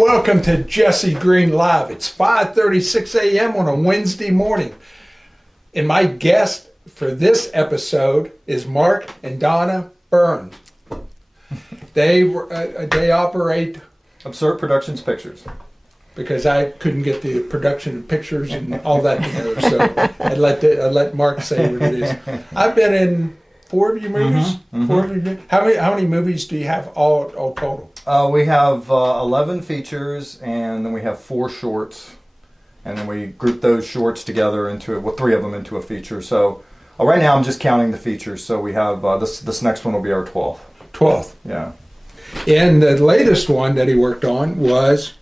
Welcome to Jesse Green Live. It's 5:36 a.m. on a Wednesday morning. And my guest for this episode is Mark and Donna Byrne. They operate Absurd Productions Pictures. Because I couldn't get the production of pictures and all that together, so I let Mark say what it is. I've been in 4 of your movies. 4 of your, how many movies do you have all total? We have 11 features, and then we have 4 shorts, and then we group those shorts together into 3 of them into a feature. So right now I'm just counting the features. So we have this next one will be our 12th. 12th. Yeah. And the latest one that he worked on was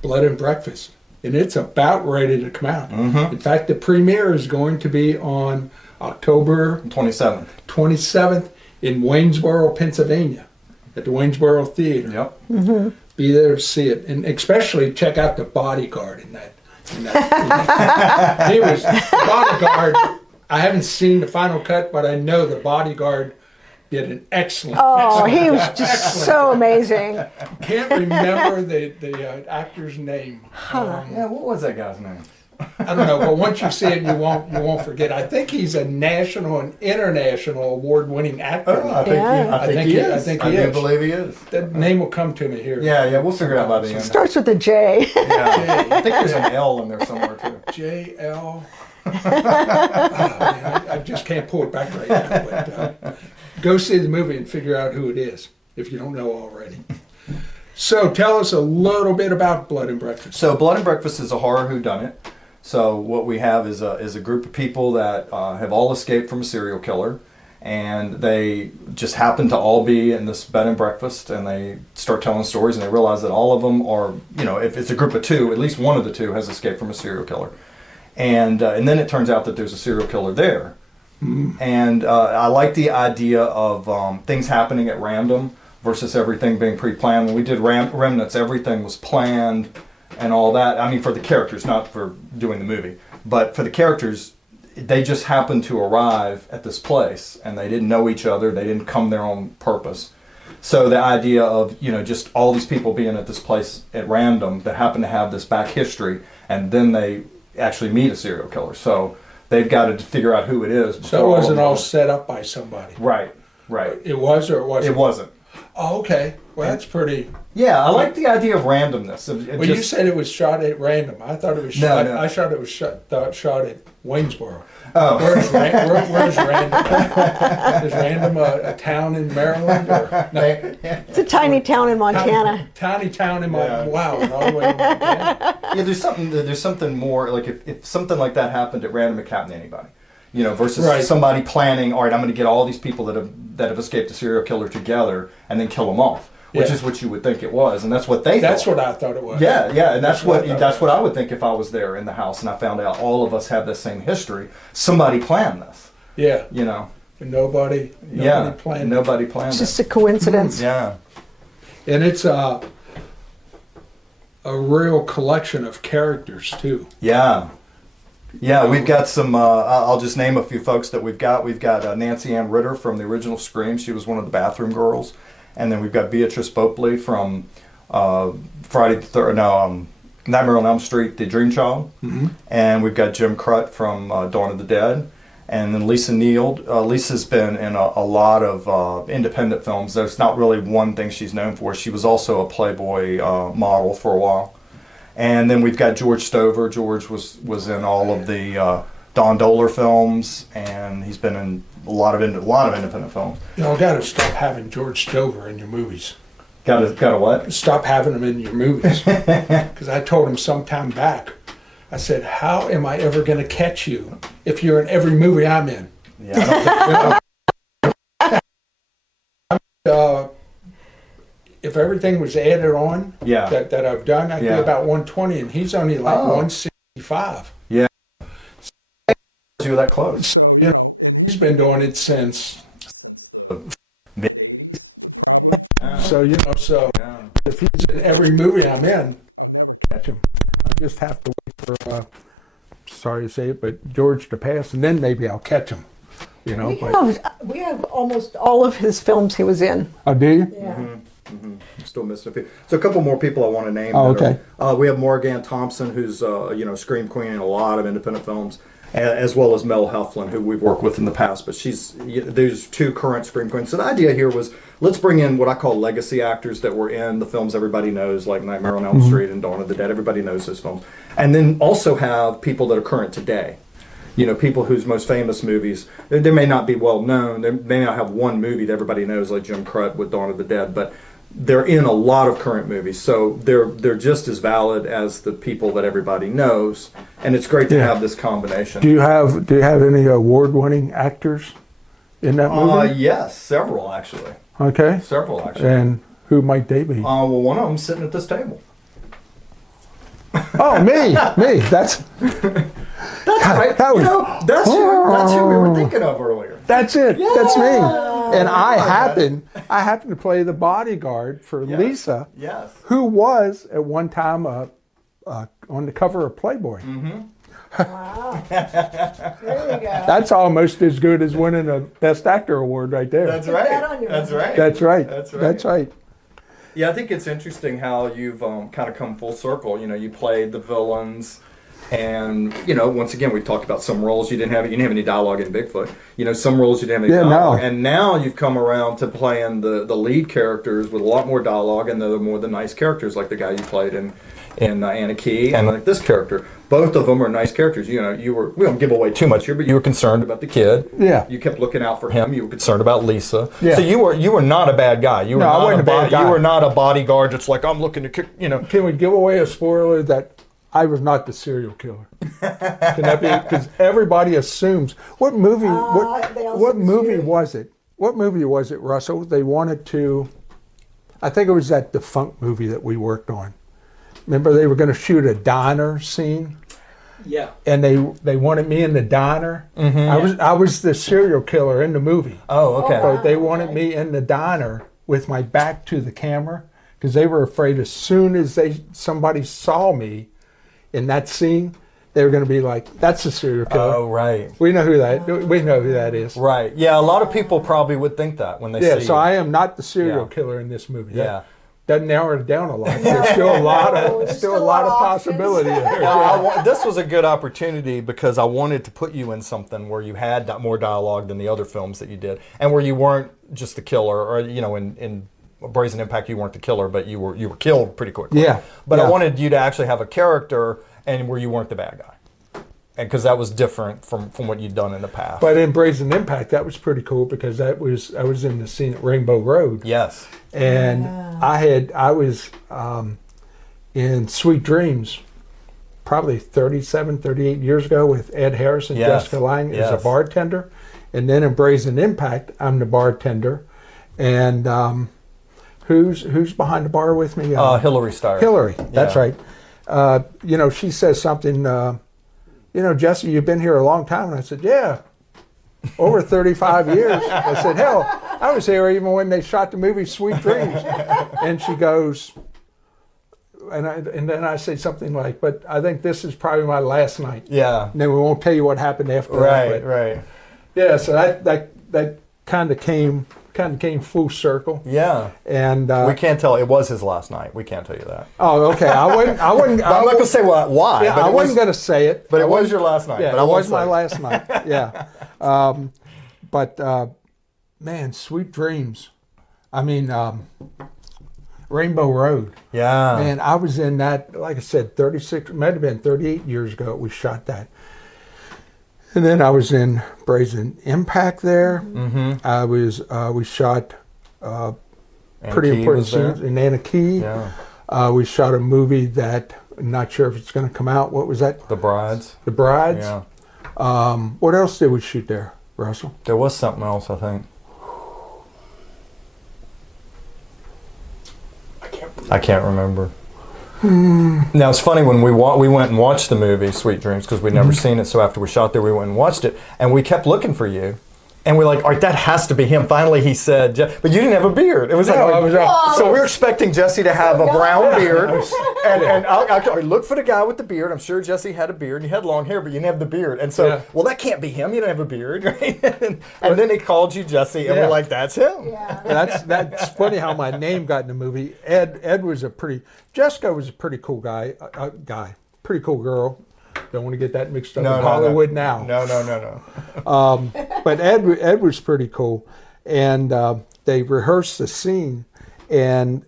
Blood and Breakfast, and it's about ready to come out. In fact, the premiere is going to be on October 27th in Waynesboro, Pennsylvania, at the Waynesboro Theater. Yep. Be there to see it, and especially check out the bodyguard in that. He was the bodyguard. I haven't seen the final cut, but I know the bodyguard did an excellent. Oh, he was just so amazing. Can't remember the actor's name. Yeah, what was that guy's name? I don't know, but once you see it, you won't forget. I think he's a national and international award-winning actor. Oh, I think he is. I do believe he is. That name will come to me here. Yeah, we'll figure it out by the end. Starts with a J. Yeah, I think there's an L in there somewhere too. J-L. Oh, man, I just can't pull it back right now. But go see the movie and figure out who it is if you don't know already. So tell us a little bit about Blood and Breakfast. So Blood and Breakfast is a horror whodunit. So what we have is a group of people that have all escaped from a serial killer, and they just happen to all be in this bed and breakfast, and they start telling stories, and they realize that all of them are, if it's a group of 2, at least one of the 2 has escaped from a serial killer. And then it turns out that there's a serial killer there. And I like the idea of things happening at random versus everything being pre-planned. When we did Remnants, everything was planned and all that. I mean, for the characters, not for doing the movie. But for the characters, they just happened to arrive at this place, and they didn't know each other. They didn't come there on purpose. So the idea of, just all these people being at this place at random that happen to have this back history, and then they actually meet a serial killer. So they've got to figure out who it is. So it wasn't all set up by somebody. Right. It was, or it wasn't? It wasn't. Oh, okay. Well, that's pretty. Yeah, I like the idea of randomness. You said it was shot at random. I thought it was shot. No. I thought it was shot at Waynesboro. Oh. Where's Random? Is Random a town in Maryland? Or, no? It's a tiny town in Montana. Tiny town in Montana. Wow, all the way in Montana. Yeah, there's something more, like if something like that happened at random, it could happen to anybody. Versus somebody planning, all right, I'm going to get all these people that have escaped a serial killer together and then kill them off, which is what you would think it was, and that's what they thought. That's what I thought it was. Yeah, and that's what I would think if I was there in the house and I found out all of us have the same history. Somebody planned this. Yeah. And nobody planned it. Nobody planned it. It's just a coincidence. Yeah. And it's a real collection of characters too. Yeah. Yeah, we've got some, I'll just name a few folks that we've got. We've got Nancy Ann Ritter from the original Scream. She was one of the bathroom girls. And then we've got Beatrice Bopley from Nightmare on Elm Street, The Dream Child. And we've got Jim Crut from Dawn of the Dead. And then Lisa Neild. Lisa's been in a lot of independent films. There's not really one thing she's known for. She was also a Playboy model for a while. And then we've got George Stover. George was in all of the Don Dohler films, and he's been in a lot of independent films. Got to stop having George Stover in your movies. Got to what? Stop having him in your movies. Because I told him some time back, I said, how am I ever going to catch you if you're in every movie I'm in? Yeah. If everything was added on that I've done, I'd be about 120, and he's only like 165. Yeah. You were that close. So, and he's been doing it since the mid-'80s? Probably. So, if he's in every movie I'm in, I'll never catch him. I just have to wait for, sorry to say it, but George to pass, and then maybe I'll catch him. We have almost all of his films he was in. Oh, do you? Yeah. Still missing a few. So a couple more people I want to name. Oh, okay. We have Morgan Thompson, who's scream queen in a lot of independent films, as well as Mel Heflin, who we've worked with in the past. But there's two current scream queens. So the idea here was, let's bring in what I call legacy actors that were in the films everybody knows, like Nightmare on Elm Street and Dawn of the Dead. Everybody knows those films. And then also have people that are current today. People whose most famous movies, they may not be well known. They may not have one movie that everybody knows, like Jim Crut with Dawn of the Dead, but they're in a lot of current movies. So they're just as valid as the people that everybody knows. And it's great to have this combination. Do you have any award-winning actors in that movie? Yes, several actually. Okay. Several actually. And who might they be? Well, one of them sitting at this table. Oh, me. That's right. That's who we were thinking of earlier. That's it. Yeah. That's me. And I happen to play the bodyguard for Lisa, Yes. who was at one time on the cover of Playboy. Wow. There you go. That's almost as good as winning a Best Actor award right there. That's Put right. that on your That's resume. right. That's right. That's right. That's right. Yeah, I think it's interesting how you've kind of come full circle. You played the villains, and once again, we talked about some roles you didn't have any dialogue in Bigfoot. Some roles you didn't have any dialogue, and now you've come around to playing the lead characters with a lot more dialogue, and they're more the nice characters, like the guy you played in Anna Key, and like this character. Both of them are nice characters. We don't give away too much here, but you were concerned about the kid. Yeah. You kept looking out for him. You were concerned about Lisa. Yeah. So you were not a bad guy. You were I wasn't a bad guy. You were not a bodyguard that's like, I'm looking to kick, Can we give away a spoiler that I was not the serial killer? Can that be? Because everybody assumes. What movie? What movie was it? What movie was it, Russell? They wanted to. I think it was that defunct movie that we worked on. Remember, they were going to shoot a diner scene. Yeah. And they wanted me in the diner. Mm-hmm. I was the serial killer in the movie. Oh, okay. So they wanted me in the diner with my back to the camera because they were afraid as soon as somebody saw me in that scene, they were going to be like, "That's the serial killer." Oh, right. We know who that is. Right. Yeah. A lot of people probably would think that when they see. Yeah. So I am not the serial killer in this movie. Yeah. Doesn't narrow it down a lot. There's still a lot of possibility there. This was a good opportunity because I wanted to put you in something where you had more dialogue than the other films that you did, and where you weren't just the killer, or in Brazen Impact you weren't the killer, but you were killed pretty quickly. Yeah. But I wanted you to actually have a character, and where you weren't the bad guy. And because that was different from what you'd done in the past. But in Brazen Impact, that was pretty cool because I was in the scene at Rainbow Road. Yes. And I was in Sweet Dreams probably 38 years ago with Ed Harris and Jessica Lange as a bartender. And then in Brazen Impact, I'm the bartender. And who's behind the bar with me? Hillary Steyer. Hillary, that's right. She says something... Jesse, you've been here a long time. And I said, yeah, over 35 years. I said, hell, I was here even when they shot the movie Sweet Dreams. And she goes, and then I say something like, but I think this is probably my last night. Yeah. And then we won't tell you what happened after that. Right. Yeah, so that kind of came full circle. Yeah. And we can't tell. It was his last night. We can't tell you that. Oh, okay. I wouldn't. I'm not going to say why. Yeah, I wasn't going to say it. But it was your last night. Yeah, but it was my last night. Yeah. Man, Sweet Dreams. I mean, Rainbow Road. Yeah. Man, I was in that. Like I said, 36. It might have been 38 years ago. We shot that. And then I was in Brazen Impact there. Mm-hmm. We shot pretty important scenes in Anna Key. Yeah. We shot a movie that I'm not sure if it's going to come out. What was that? The Brides. The Brides. Yeah. What else did we shoot there, Russell? There was something else, I think. I can't remember. Now it's funny when we went and watched the movie Sweet Dreams because we'd never seen it. So after we shot there, we went and watched it, and we kept looking for you, And we're like, all right, that has to be him. Finally, he said, but you didn't have a beard. It was No, I was so we're expecting Jesse to have a brown beard. And I looked for the guy with the beard. I'm sure Jesse had a beard. And he had long hair, but you didn't have the beard. And so, well, that can't be him. You don't have a beard, right? and then they called you Jesse, and we're like, that's him. Yeah. That's funny how my name got in the movie. Ed was Jessica was a pretty cool guy, pretty cool girl. Don't want to get that mixed up with Hollywood now. No. But Ed was pretty cool, and they rehearsed the scene, and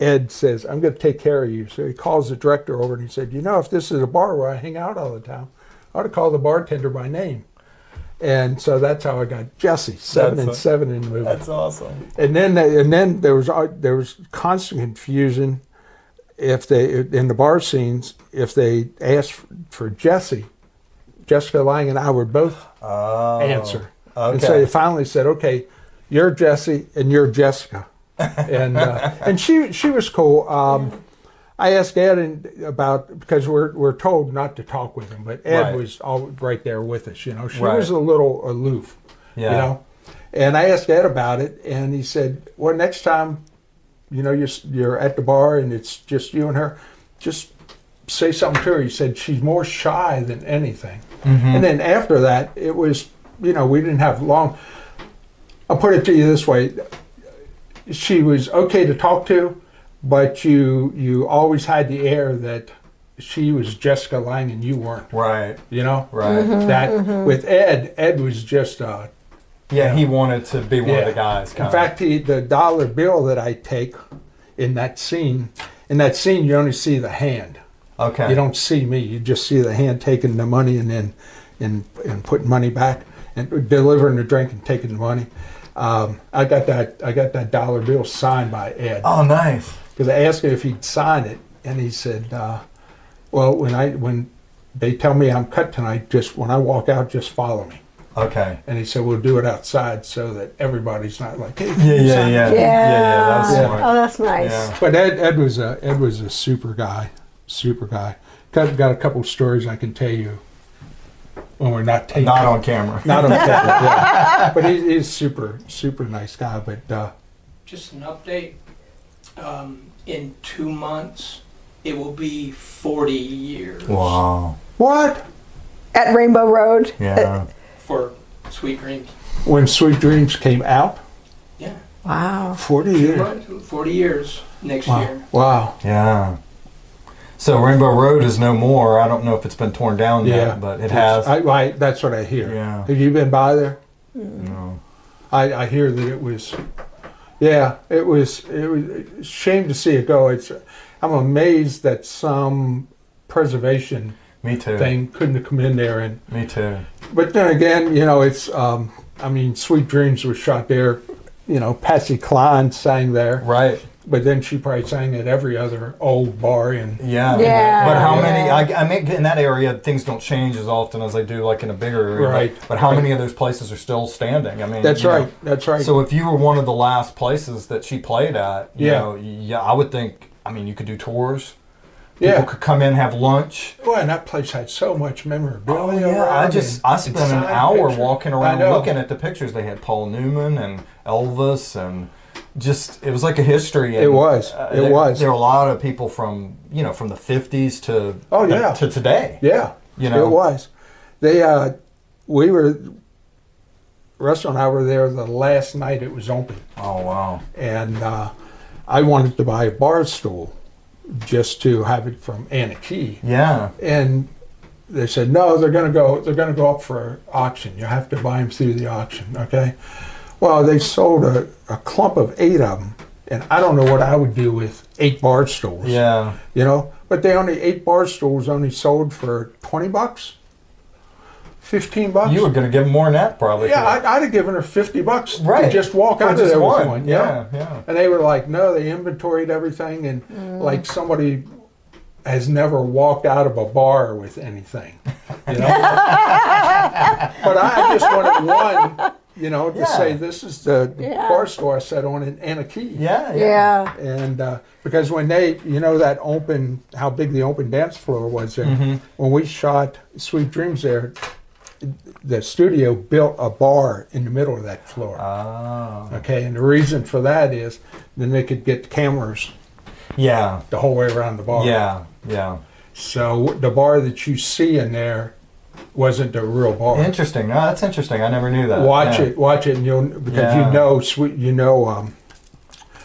Ed says, "I'm going to take care of you." So he calls the director over and he said, "You know, if this is a bar where I hang out all the time, I ought to call the bartender by name." And so that's how I got Jesse, 7 and 7 in the movie. That's awesome. And then there was constant confusion if they in the bar scenes if they asked for Jesse, Jessica Lange and I would both answer. Okay. And so they finally said, "Okay, you're Jesse and you're Jessica," and she was cool. I asked Ed about because we're told not to talk with him, but Ed was all right there with us. You know, she was a little aloof. Yeah. You know, and I asked Ed about it, and he said, "Well, next time, you know, you're at the bar and it's just you and her, just say something to her." He said she's more shy than anything. Mm-hmm. And then after that, it was, you know, we didn't have long. I'll put it to you this way: she was okay to talk to. But you always had the air that she was Jessica Lange and you weren't. Right. You know? Right. Mm-hmm, with Ed was just he wanted to be one of the guys. In fact, the dollar bill that I take in that scene you only see the hand. Okay. You don't see me. You just see the hand taking the money and then and putting money back and delivering the drink and taking the money. I got that dollar bill signed by Ed. Oh, nice. Because I asked him if he'd sign it, and he said, "Well, when they tell me I'm cut tonight, just when I walk out, just follow me." Okay. And he said, "We'll do it outside so that everybody's not like, hey, yeah. That's smart. Oh, that's nice." Yeah. But Ed was a super guy. Got a couple stories I can tell you when we're not taping. Not on camera. Not on camera. Yeah. But he's super nice guy. But just an update. In 2 months, it will be 40 years. Wow. What? At Rainbow Road? Yeah. For Sweet Dreams. When Sweet Dreams came out? Yeah. Wow. 40 years. 40 years next year. Wow. Yeah. So Rainbow Road is no more. I don't know if it's been torn down yet, but it has. That's what I hear. Yeah. Have you been by there? No. I hear that it was... Yeah, it was a shame to see it go. I'm amazed that some preservation thing couldn't have come in there. And me too. But then again, you know, it's Sweet Dreams was shot there. You know, Patsy Cline sang there. Right. But then she probably sang at every other old bar in. Yeah. But how many? I mean, in that area, things don't change as often as they do, like in a bigger area. Right. But how many of those places are still standing? I mean, that's right. That's right. So if you were one of the last places that she played at, you know, I would think. I mean, you could do tours. People could come in, have lunch. Well, and that place had so much memorabilia. Oh, yeah. I spent an hour walking around looking at the pictures. They had Paul Newman and Elvis and. Just it was like a history. And, it was. There were a lot of people from the 50s to to today. Yeah, you know, it was. Russell and I were there the last night it was open. Oh wow! And I wanted to buy a bar stool just to have it from Anna Key. Yeah. And they said no, they're going to go up for auction. You have to buy them through the auction. Okay. Well, they sold a clump of 8 of them, and I don't know what I would do with 8 bar stools. Yeah. You know, but 8 bar stools only sold for $20, $15. You were going to give them more than that, probably. Yeah, I'd have given her $50 to just walk out of there with one. Yeah. And they were like, no, they inventoried everything, and like somebody has never walked out of a bar with anything. You know. But I just wanted one. You know, to say this is the bar store I sat on in Anna Key. Yeah. And because when they, you know, how big the open dance floor was there, when we shot Sweet Dreams there, the studio built a bar in the middle of that floor. Oh. Okay, and the reason for that is then they could get the cameras Yeah. the whole way around the bar. Yeah. Yeah. So the bar that you see in there wasn't the real bar. Interesting. No, that's interesting. I never knew that. Watch Yeah. it, and you'll because Yeah. you know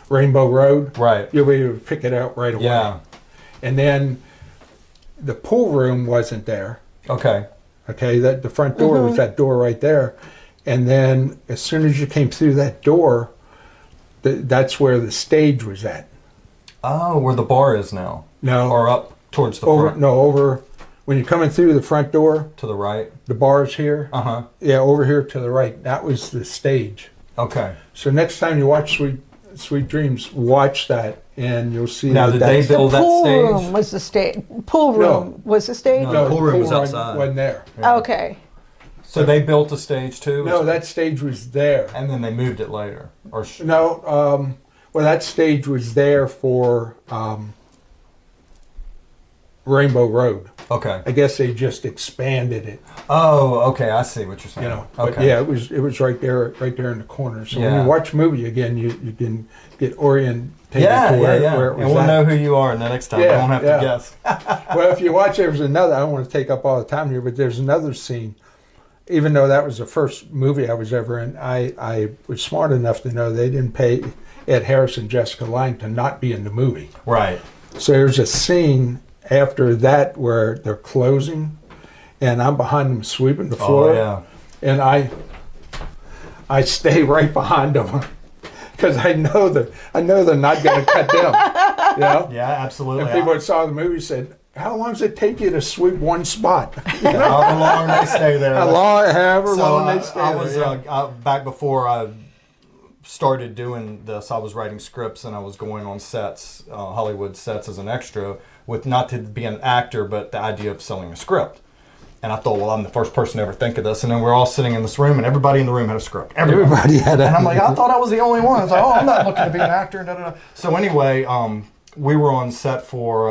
Rainbow Road. Right. You'll be able to pick it out right away. Yeah. And then the pool room wasn't there. Okay. Okay, that the front door was that door right there, and then as soon as you came through that door, that's where the stage was at. Oh, where the bar is now. No, Or up towards the over front. over when you're coming through the front door, To the right. the bar's here. Uh-huh. Yeah, over here to the right. That was the stage. Okay. So next time you watch Sweet Dreams, watch that, and you'll see. Now, did they that's- build that Pool stage? room was the stage. Pool room was the stage. No. No, The pool room was run outside. Wasn't there? Okay. So they built a stage too? No, that stage was there. And then they moved it later? Or No, well, that stage was there for Rainbow Road. Okay. I guess they just expanded it, Oh, okay. I see what you're saying. you know. But Okay. yeah, it was right there in the corner. So when Yeah. you watch a movie again, you can get orientated Yeah, to where, yeah. where it was And we'll at. know who you are the next time. I Yeah, won't have yeah. to guess. Well, if you watch, there's another. I don't want to take up all the time here, but there's another scene. Even though that was the first movie I was ever in, I was smart enough to know they didn't pay Ed Harris and Jessica Lange to not be in the movie. Right. So there's a scene after that where they're closing, and I'm behind them sweeping the floor, Oh, yeah. and I stay right behind them because I know they're not going to cut them. You know? Yeah, absolutely. And people that saw the movie said, "How long does it take you to sweep one spot?" However long they stay there. However So long they stay I there, was yeah. back before I started doing this. I was writing scripts and I was going on sets, Hollywood sets, as an extra, with not to be an actor, but the idea of selling a script. And I thought, well, I'm the first person to ever think of this. And then we're all sitting in this room, and everybody in the room had a script. Everybody had a. And I'm like, I thought I was the only one. I was like, oh, I'm not looking to be an actor. Da, da, da. So anyway, we were on set for,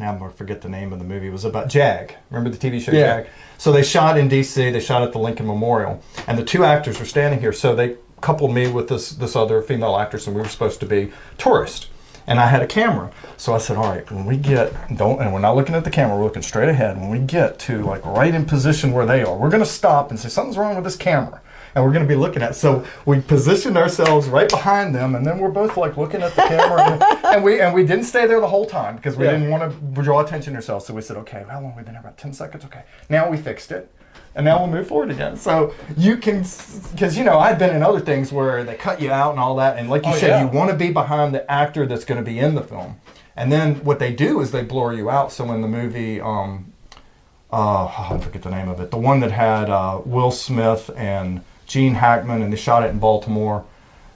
now I'm going to forget the name of the movie. It was about JAG. Remember the TV show Yeah. JAG? So they shot in D.C. They shot at the Lincoln Memorial. And the two actors were standing here. So they coupled me with this other female actress, and we were supposed to be tourists. And I had a camera. So I said, all right, when we get, and we're not looking at the camera, we're looking straight ahead. When we get to like right in position where they are, we're going to stop and say, something's wrong with this camera. And we're going to be looking at it. So we positioned ourselves right behind them, and then we're both like looking at the camera. and we didn't stay there the whole time because we didn't want to draw attention to ourselves. So we said, okay, how long have we been here? About 10 seconds? Okay. Now we fixed it. And now we'll move forward again. So you can, because, you know, I've been in other things where they cut you out and all that. And like you said, you want to be behind the actor that's going to be in the film. And then what they do is they blur you out. So in the movie, I forget the name of it, the one that had Will Smith and Gene Hackman, and they shot it in Baltimore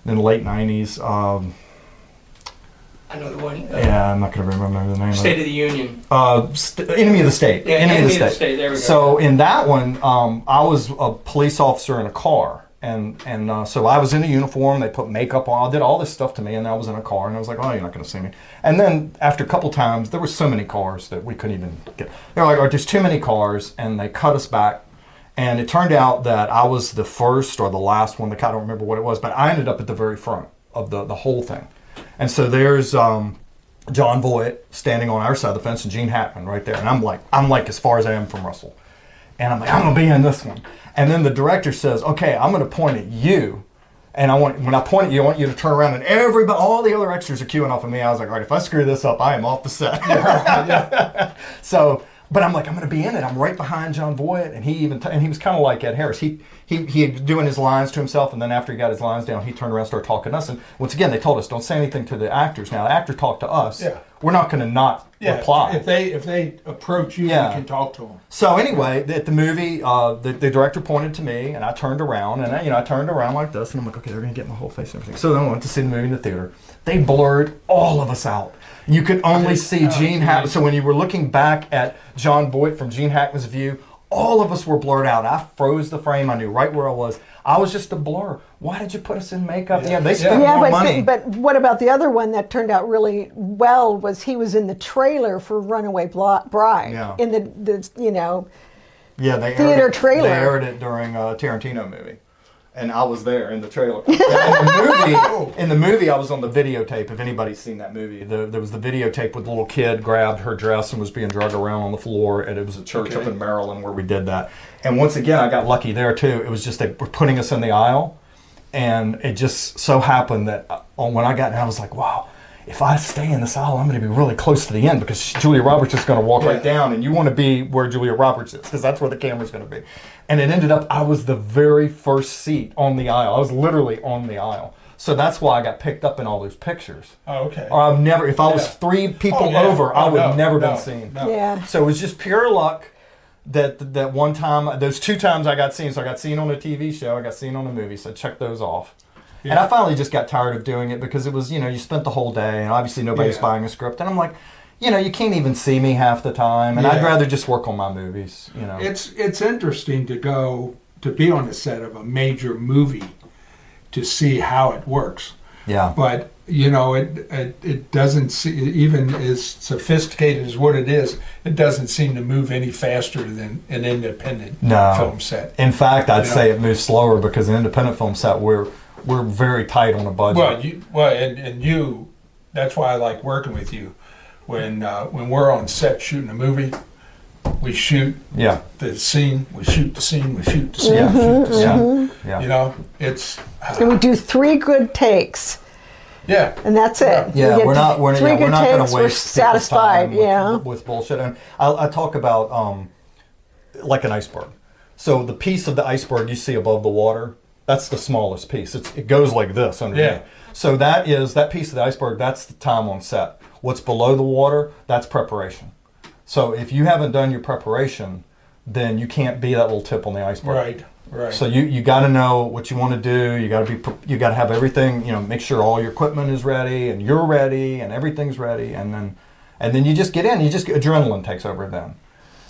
in the late 90s. I know the one. Yeah, I'm not going to remember the name State of of the Union. it. Enemy of the State. Yeah, Enemy of the State. There we go. So in that one, I was a police officer in a car, and so I was in a uniform. They put makeup on. Did all this stuff to me, and I was in a car, and I was like, "Oh, you're not going to see me." And then after a couple times, there were so many cars that we couldn't even get. They're like, "Oh, there's too many cars," and they cut us back. And it turned out that I was the first or the last one. I don't remember what it was, but I ended up at the very front of the whole thing. And so there's John Voight standing on our side of the fence, and Gene Hackman right there. And I'm like as far as I am from Russell. And I'm like, I'm gonna be in this one. And then the director says, okay, I'm gonna point at you. And when I point at you, I want you to turn around, and all the other extras are queuing off of me. I was like, all right, if I screw this up, I am off the set. So, but I'm like, I'm going to be in it. I'm right behind John Voight, and he was kind of like Ed Harris. He was doing his lines to himself, and then after he got his lines down, he turned around and started talking to us. And once again, they told us, don't say anything to the actors. Now, the actor talked to us. Yeah. We're not going to not reply. If they approach you, you can talk to them. So anyway, at the movie, the director pointed to me, and I turned around, and I turned around like this, and I'm like, okay, they're going to get my whole face and everything. So then I went to see the movie in the theater. They blurred all of us out. You could only see Gene Hackman. So when you were looking back at John Voight from Gene Hackman's view, all of us were blurred out. I froze the frame. I knew right where I was. I was just a blur. Why did you put us in makeup? Yeah, they spent more money. But what about the other one that turned out really well? Was he was in the trailer for Runaway Bride? Yeah. In the Yeah, they theater aired trailer. They aired it during a Tarantino movie. And I was there in the trailer. In the movie, I was on the videotape. If anybody's seen that movie, there was the videotape with the little kid grabbed her dress and was being dragged around on the floor, and it was a church up in Maryland where we did that. And once again, I got lucky there too. It was just they were putting us in the aisle, and it just so happened that when I got in, I was like, wow. If I stay in this aisle, I'm going to be really close to the end because Julia Roberts is going to walk right down, and you want to be where Julia Roberts is because that's where the camera's going to be. And it ended up, I was the very first seat on the aisle. I was literally on the aisle. So that's why I got picked up in all those pictures. Oh, okay. Or I've never, if I was 3 people over, I would have never been seen. No. Yeah. So it was just pure luck that one time, those 2 times I got seen. So I got seen on a TV show, I got seen on a movie, so check those off. Yeah. And I finally just got tired of doing it because it was, you spent the whole day and obviously nobody's buying a script. And I'm like, you can't even see me half the time. And I'd rather just work on my movies, It's interesting to be on the set of a major movie to see how it works. Yeah. But, it doesn't see, even as sophisticated as what it is, it doesn't seem to move any faster than an independent film set. In fact, I'd say it moves slower because an independent film set, we're very tight on a budget. Well, that's why I like working with you. When we're on set shooting a movie, we shoot the scene, we shoot the scene, we shoot the scene, we shoot the scene. Yeah. It's And we do 3 good takes. Yeah. And that's it. Yeah, we're not going to waste we're satisfied. With bullshit. And I talk about like an iceberg. So the piece of the iceberg you see above the water, that's the smallest piece. It goes like this underneath. Yeah. So that piece of the iceberg, that's the time on set. What's below the water, that's preparation. So if you haven't done your preparation, then you can't be that little tip on the iceberg. Right. So you got to know what you want to do. You got to have everything. Make sure all your equipment is ready and you're ready and everything ready. And then you just get in. Adrenaline takes over then,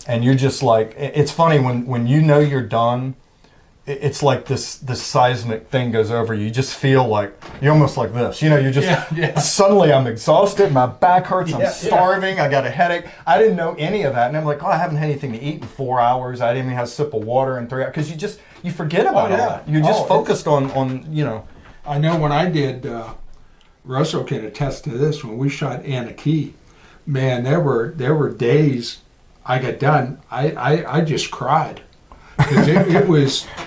and you're just like, it's funny when you're done. It's like this seismic thing goes over you. You just feel like you're almost like this. You're just suddenly I'm exhausted. My back hurts. I'm starving. I got a headache. I didn't know any of that, and I'm like, I haven't had anything to eat in 4 hours. I didn't even have a sip of water in 3 hours because you forget about it. You're just focused on. I know when I did. Russell can attest to this. When we shot Anna Key, man, there were days I got done. I just cried. Because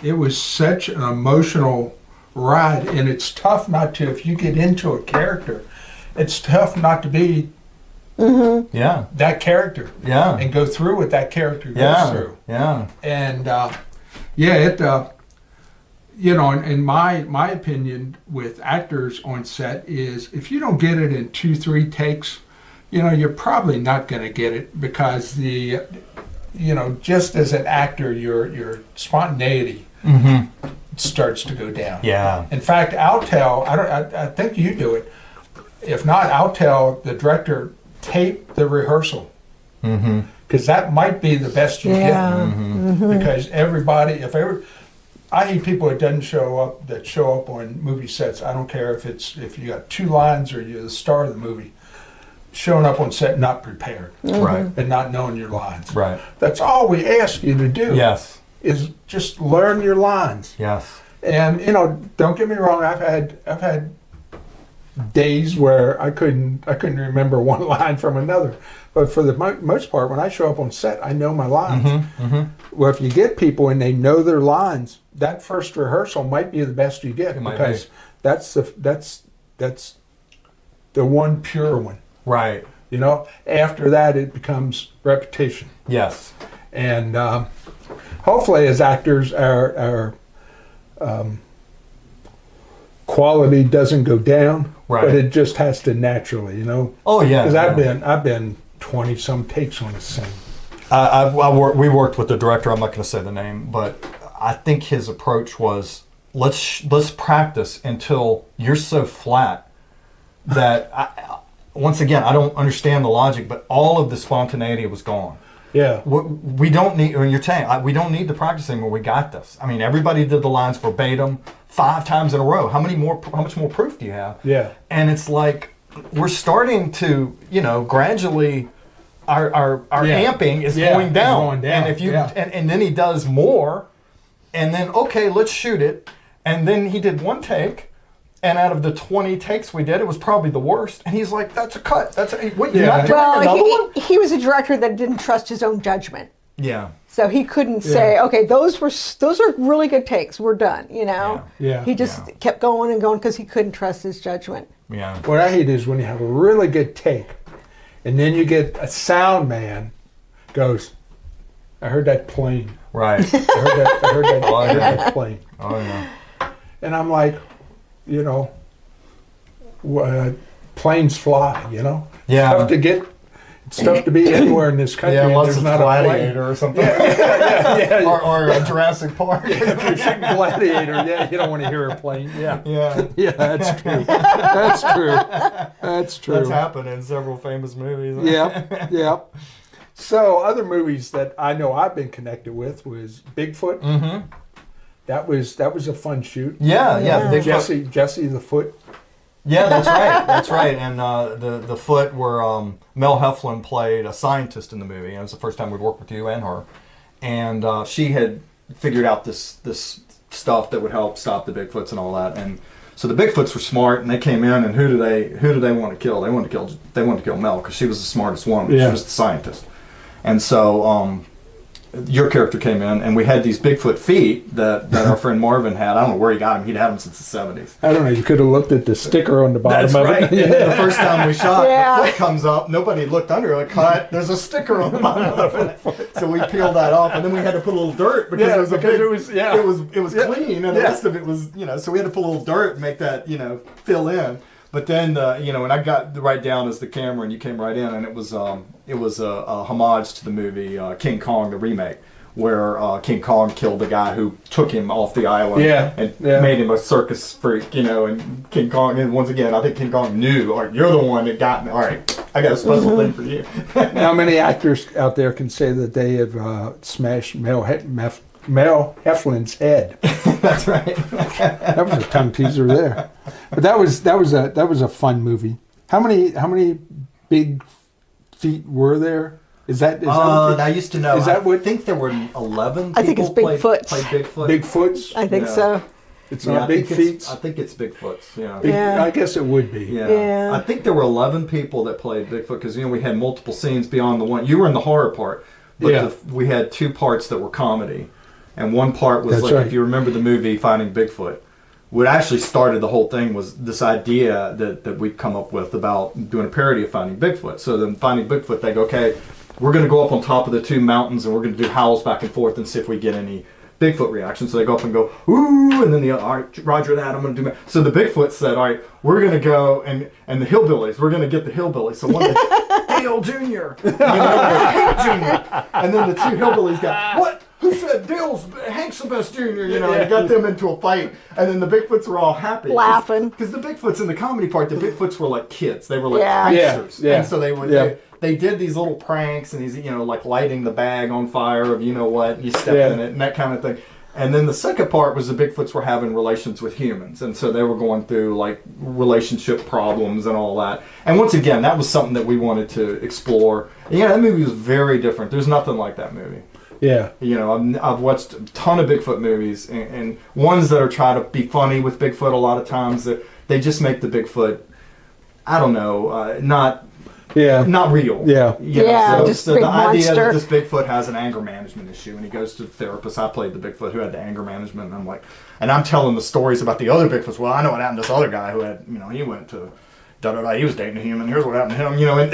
it was such an emotional ride, and it's tough not to, if you get into a character, it's tough not to be that character and go through what that character goes through. And in my opinion with actors on set is if you don't get it in 2-3 takes, you're probably not going to get it because just as an actor, your spontaneity starts to go down. Yeah. In fact, I'll tell. I think you do it. If not, I'll tell the director tape the rehearsal because that might be the best you get. Because I hate people that show up on movie sets. I don't care if you got 2 lines or you're the star of the movie. Showing up on set not prepared, right, and not knowing your lines. Right. That's all we ask you to do. Yes. Is just learn your lines. Yes. And don't get me wrong. I've had days where I couldn't remember one line from another. But for the most part, when I show up on set, I know my lines. Well, if you get people and they know their lines, that first rehearsal might be the best you get because that's the one pure one. Right. After that, it becomes repetition. Yes. And hopefully, as actors, our quality doesn't go down, but it just has to naturally, Oh yeah. Because I've been 20-some takes on a scene. We worked with the director. I'm not going to say the name, but I think his approach was let's practice until you're so flat that. Once again, I don't understand the logic, but all of the spontaneity was gone. Yeah. We don't need, when you're saying, we don't need to practice anymore. We got this. I mean, everybody did the lines verbatim 5 times in a row. How much more proof do you have? Yeah. And it's like, we're starting to, gradually our Yeah. amping is Yeah, going it's down. going down, And if you yeah. and then he does more, and then okay, let's shoot it. And then he did one take, and out of the 20 takes we did, it was probably the worst. And he's like, "That's a cut. That's a, what you're not doing another one." He was a director that didn't trust his own judgment. Yeah. So he couldn't say, okay, those are really good takes. We're done, you know? Yeah. He just kept going and going because he couldn't trust his judgment. Yeah. What I hate is when you have a really good take, and then you get a sound man goes, "I heard that plane. Right. I heard that plane." Oh yeah. And I'm like, you know, planes fly, you know? Yeah. It's tough to be anywhere in this country. Yeah, and unless there's it's not Gladiator or something. Yeah. or Jurassic Park. If you're shooting Gladiator, yeah, you don't want to hear a plane. Yeah. Yeah. Yeah, that's true. That's true. That's true. That's happened in several famous movies. Yeah, yeah. So other movies that I know I've been connected with was Bigfoot. Mm-hmm. That was a fun shoot. Yeah. Jesse the Foot. Yeah, that's right. That's right. And the Foot where Mel Heflin played a scientist in the movie. And it was the first time we'd worked with you and her. And she had figured out this stuff that would help stop the Bigfoots and all that. And so the Bigfoots were smart, and they came in. And who do they want to kill? They wanted to kill Mel because she was the smartest one. Yeah. She was the scientist. And so your character came in, and we had these Bigfoot feet that our friend Marvin had. I don't know where he got them. He'd had them since the 70s. I don't know. You could have looked at the sticker on the bottom That's of right. it. And then the first time we shot, Yeah. the foot comes up. Nobody looked under. Like, cut. There's a sticker on the bottom of the foot. So we peeled that off, and then we had to put a little dirt because Yeah, it was because big, it was it was clean, and the rest of it was So we had to put a little dirt and make that fill in. But then and I got right down as the camera, and you came right in, and it was a homage to the movie King Kong, the remake, where King Kong killed the guy who took him off the island and made him a circus freak, and King Kong, and once again, I think King Kong knew, all right, you're the one that got me, all right, I got a special thing for you. How many actors out there can say that they have smashed Mel Heflin's head? That's right. That was a tongue teaser there. But that was a fun movie. How many big feet were there? Is that I used to know. Is that what? I think there were 11 people I think it's played Bigfoots. Bigfoot. Bigfoots? I think so. It's not Big Feet. I think it's Bigfoots. Yeah. Yeah. I guess it would be. Yeah. I think there were 11 people that played Bigfoot because we had multiple scenes beyond the one. You were in the horror part, but we had 2 parts that were comedy, and one part was if you remember the movie Finding Bigfoot. What actually started the whole thing was this idea that we'd come up with about doing a parody of Finding Bigfoot. So then Finding Bigfoot, they go, okay, we're going to go up on top of the 2 mountains and we're going to do howls back and forth and see if we get any Bigfoot reaction. So they go up and go, ooh, and then all right, roger that, I'm going to do that. So the Bigfoot said, all right, we're going to go, and the hillbillies, we're going to get the hillbillies. So one of the, Dale Jr., Hank Jr., and then the 2 hillbillies got, what? Who said Hank's the best junior, and got them into a fight, and then the Bigfoots were all happy. Laughing. Because the Bigfoots in the comedy part, the Bigfoots were like kids. They were like pranksters. Yeah. And so they would, they did these little pranks, and these, like lighting the bag on fire of what, and you step in it, and that kind of thing. And then the second part was the Bigfoots were having relations with humans, and so they were going through like relationship problems and all that. And once again, that was something that we wanted to explore. And that movie was very different. There's nothing like that movie. Yeah. I've watched a ton of Bigfoot movies, and ones that are trying to be funny with Bigfoot a lot of times, that they just make the Bigfoot, I don't know, not real. Yeah. Just so big the idea that monster. this Bigfoot has an anger management issue, and he goes to the therapist. I played the Bigfoot who had the anger management, and I'm telling the stories about the other Bigfoots. Well, I know what happened to this other guy who had, he went to he was dating a human. Here's what happened to him. And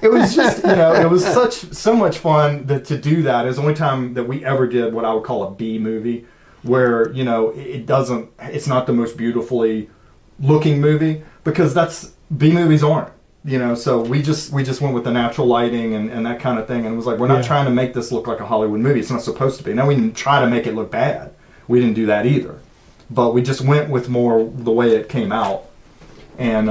it was just, it was so much fun to do that. It was the only time that we ever did what I would call a B movie, where, it's not the most beautifully looking movie, because B movies aren't, so we just went with the natural lighting and that kind of thing. And it was like, we're not trying to make this look like a Hollywood movie. It's not supposed to be. Now, we didn't try to make it look bad. We didn't do that either. But we just went with more the way it came out. And,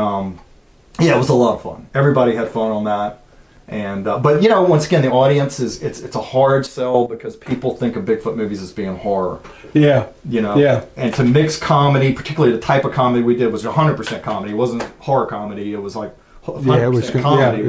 it was a lot of fun. Everybody had fun on that. And but once again, the audience it's a hard sell because people think of Bigfoot movies as being horror. Yeah. And to mix comedy, particularly the type of comedy we did was 100% comedy. It wasn't horror comedy. It was like 100% comedy.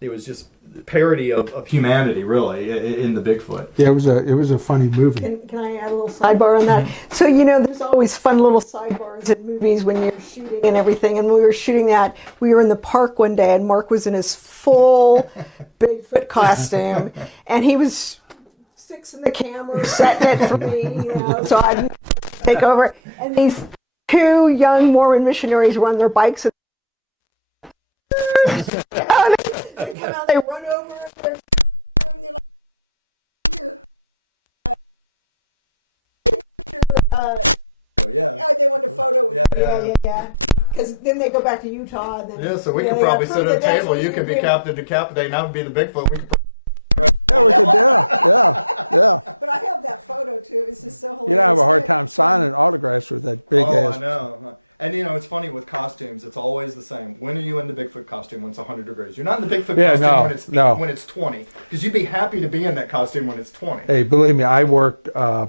It was just parody of humanity, really, in the Bigfoot. Yeah, it was a funny movie. Can I add a little sidebar on that? So, you know, there's always fun little sidebars in movies when you're shooting and everything. And when we were shooting that, we were in the park one day, and Mark was in his full Bigfoot costume, and he was fixing the camera, setting it for me, so I'd take over. These two young Mormon missionaries were on their bikes, and they run over there. They're like, here. They want a photo with yeah. Because then they go back to Utah. And then, so we could probably sit at a table. You could be Captain Decapitate, and I would be the Bigfoot. We could. Yeah, we could, yeah. But I have that photo too. It's just so hilarious. You don't have a hard time signing autographs with that big ass. I know. And you know, it's funny with costumes. It's always the same. When are you in the Bigfoot costume when it's 100 degrees? You're not in the Bigfoot costume when it's 20. Because you'd be happy to be in that costume when it's 20. Hey, believe me, I worked. I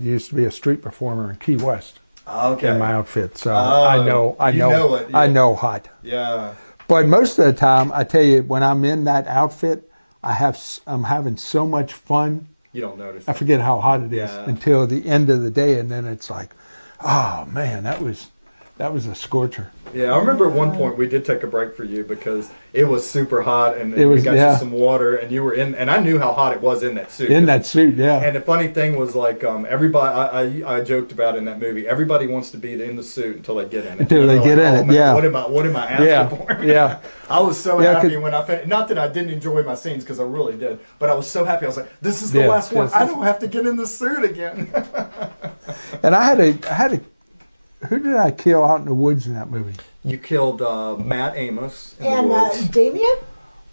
used to be a street performer in Key West. Okay. In my outfit, so I know it, yeah. I know hot. Yeah. But most of the time, I tell you, when I'm in that outfit, I'm having so much fun. You don't notice. I forget how hot it is until the end of the day, and then it's like, oh man, that was a scorcher. Yeah, I remember at one point we did take a break for you because it was super hot, and we got you some water, and you were in, and I knew how hot it was in that suit. In that suit, yeah. And the funny thing was, like, everybody, I joked about in that movie, everybody wants to be in the suit until they get in it. Until they get in it, yeah. What am I asking for? Yeah. I was so happy when I finished. Not that I didn't enjoy my scenes, because I really did, but I was so happy. I was like, this is the last one. I don't have to get in the suit again. And I had a. Who did I kill out in the woods in that movie? You killed Matt Amos and Damien.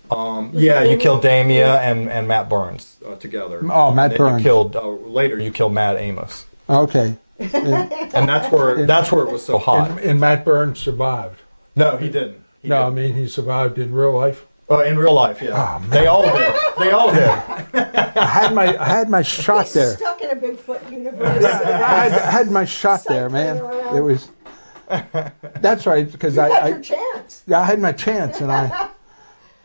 You killed Damia and Matt Burns together. Oh, Matt Burns. You killed later. You killed Matt Amos. Okay. And that's where it was so hot. And Matt Burns survived. No, he didn't. I mean, he survived in real life. In real life, yeah. Oh, they all did. I had my shot there. Stuck in a Bigfoot universe. I had my shot there, man. It was. That's right, because I had your chance. Yeah, I had my chance, and I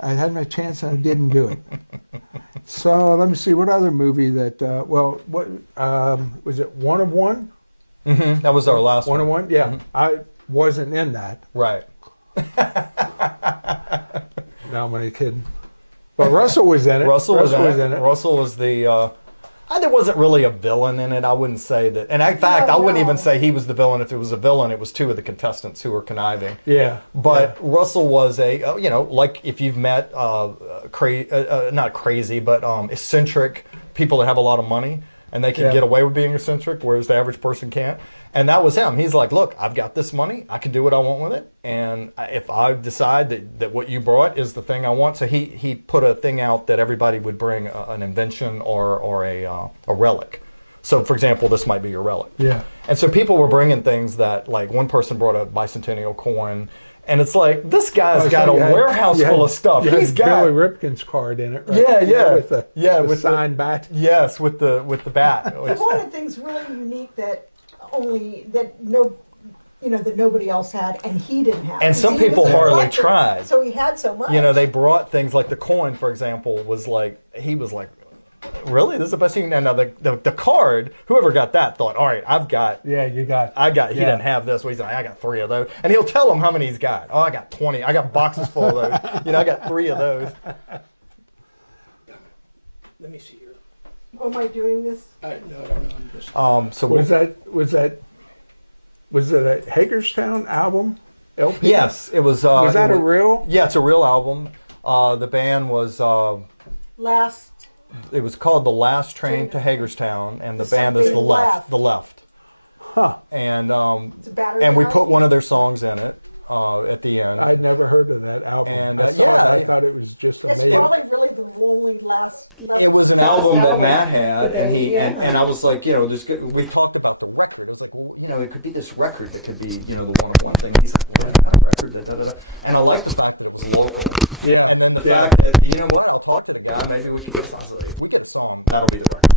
had my chance, and I didn't do it. So let me see, what other movie that? What was it? One of One? Mm-hmm. That was our last one. One of One, yeah. Mm-hmm. I wasn't in that. Right. No, I'm only kidding. But Russell was in it. Russell was in it. Russell was the. There wasn't really a villain in it. I wouldn't say that. And in fact, I wouldn't even say he was the villain. If it was a villain, it was two of the contestants who were conniving. Yeah. But Russell was like if you've met not crazy, but eccentric people that have a lot of money and they can get away with being eccentric, whereas the average person can't. And that was him. He's like, look, I've got this money. I can do what I want with it. And if I decide that what you brought is the thing I want. So he put a thing out that everybody would bring an invention or a relic. So, for example, this might be your relic. Yeah. And so people were bringing things that, like, one person brought a bicentennial coin. And it's like, this guy's got a warehouse full of stuff. He's got Billy Ripken's card in it, right? Yeah. With the signed bat. Yes, with the bat. And one of the things really unique that nobody else had, and he didn't have. And some people hardly tried. So he had so much. They brought things like the coin, for example, he was like, really? This is the best thing? Now the card, whoever got that thought, all right, I've got. Yeah, you got. He didn't have this. Well, he's like, I got 3 of those. And he'll tell them how many he's got. Oh, I got 20. I got boxes full of those. I got 3 of those. Let me see here. Am I doing this? No, I'm just. So was it a Hagerstown album? LP? Yes, it was. Was that a real? Yeah, it's a real album. The band was. It was called The Last Train to Hagerstown, and the band is The Left. Huh. And we put one of their songs in it at the end. I'd never heard of that album. And I saw it, I thought it was just amazing. It's probably really the only last. It was an album that Matt had, and and I was like, we talked about the record. I was like, well, it could be this record that could be, the One of One thing. And he's like, well, I got a record. And I like the fact that it was local. Yeah. And then the fact that, I'll talk to the guy. Maybe we could get a song. Like, if we get a song, that'll be the record.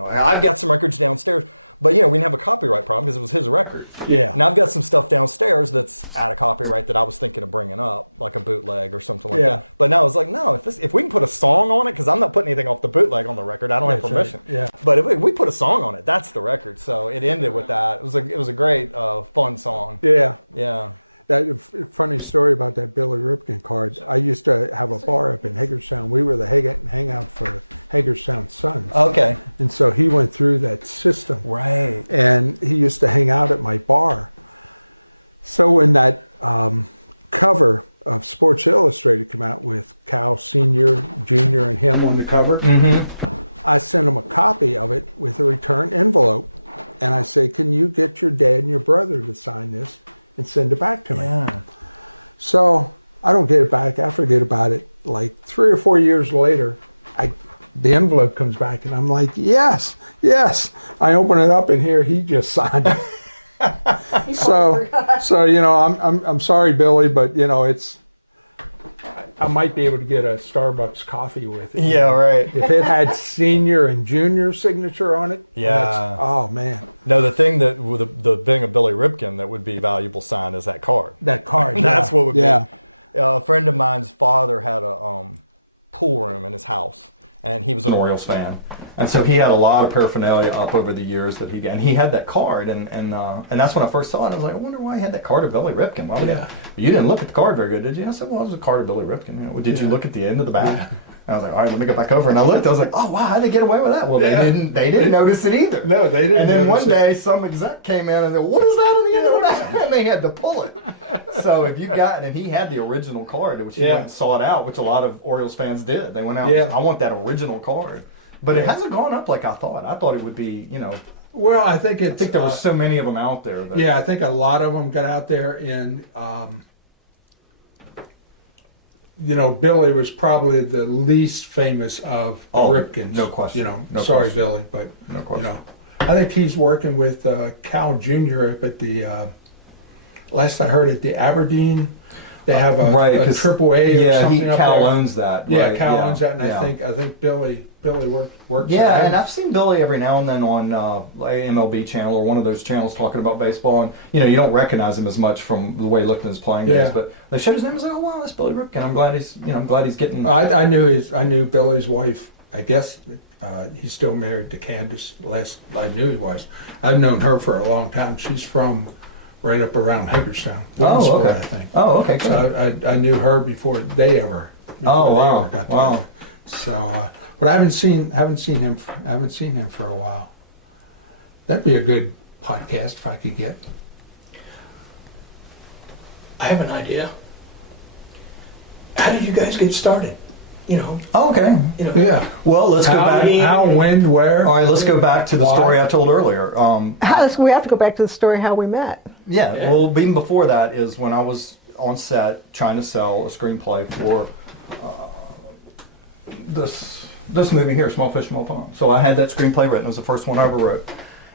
I've got some records downstairs. But, we didn't have a copyright problem because it was his record. Yeah. And I've got some stuff downstairs that's out of copyright that I was thinking of bringing up, like a bootleg or something like Yeah. that. But now I was like, no, if we can put a song on it, because I'm not putting anything off the bootleg on the record, I don't have That's permission. right. Yeah. But if we put a song on it, that's the record. So it ended with that. It was a great, fun song. Yeah. Yeah. That funny story about that Billy Ripken card. I used to have a bar up in Hagerstown. We were the hangout for Hagerstown Suns. Okay. And so he went through that system. Right. And he used to hang out at my bar. So when that cover of Sports Illustrated came out with Cal Sr., Jr., and him on the cover, I sent him a copy of it with a return envelope. And I say, can you get your dad and your brother to sign this and send it back to me? Yeah. So I don't get it back. I forget about it. Like 3 or 4 years later, the envelope comes back, and I'm like, yes. I open it up, and here he just signed it. So you know, I'm sorry, Billy, but you know, I might be able to get a Starbucks coffee with it. Yeah, right. If it had senior and junior signature on it, Yeah. oh man, No, the thing that with the being a Billy Ripken that would be valuable sign is that card. that card. That's what would yeah. be. A friend of mine's father had a pool room in his house, and he was an Orioles fan, and so he had a lot of paraphernalia up over the years that he had that card, and that's when I first saw it. I was like, I wonder why he had that card of Billy Ripken. Why you didn't look at the card very good, did you? I said, well, it was a card of Billy Ripken. You know, did you look at the end of the back? And I was like, all right, let me go back over, and I looked. I was like, oh wow, how did they get away with that? Well, they didn't notice it either. No, they didn't. And then notice one day, some exec came in and said, what is that on the end of the back? And they had to pull it. So if you got, and he had the original card, which he went and sought out, which a lot of Orioles fans did. They went out, I want that original card. But it hasn't gone up like I thought. I thought it would be, you know. Well, I think there were so many of them out there. That, I think a lot of them got out there, and you know, Billy was probably the least famous of the Ripkins. No question. You know, no sorry, question. Billy, but No question. you know, I think he's working with Cal Jr. up at the. Last I heard at the Aberdeen, they have a triple A. Yeah, something up Cal there. owns that. Yeah, right? Cal owns that, and yeah. I think Billy works. Yeah, there. and I've seen Billy every now and then on like MLB channel or one of those channels talking about baseball, and you know you don't recognize him as much from the way he looked in his playing days, but they showed his name and was like, oh wow, that's Billy Ripken. I'm glad he's getting. I knew Billy's wife. I guess he's still married to Candace. Last I knew he was. I've known her for a long time. She's from right up around Hagerstown. Okay. I think. Oh, okay. Cool. So I knew her before they ever. Got together. So, but I haven't seen him for a while. That'd be a good podcast if I could get. I have an idea. How did you guys get started? You know. Oh, okay. You know. Yeah. Well, let's go back. How, when, where? All right, let's go back to the story I told earlier. We have to go back to the story how we met. Yeah. Well, even before that is when I was on set trying to sell a screenplay for this movie here, Small Fish, Small Pond. So I had that screenplay written. It was the first one I ever wrote.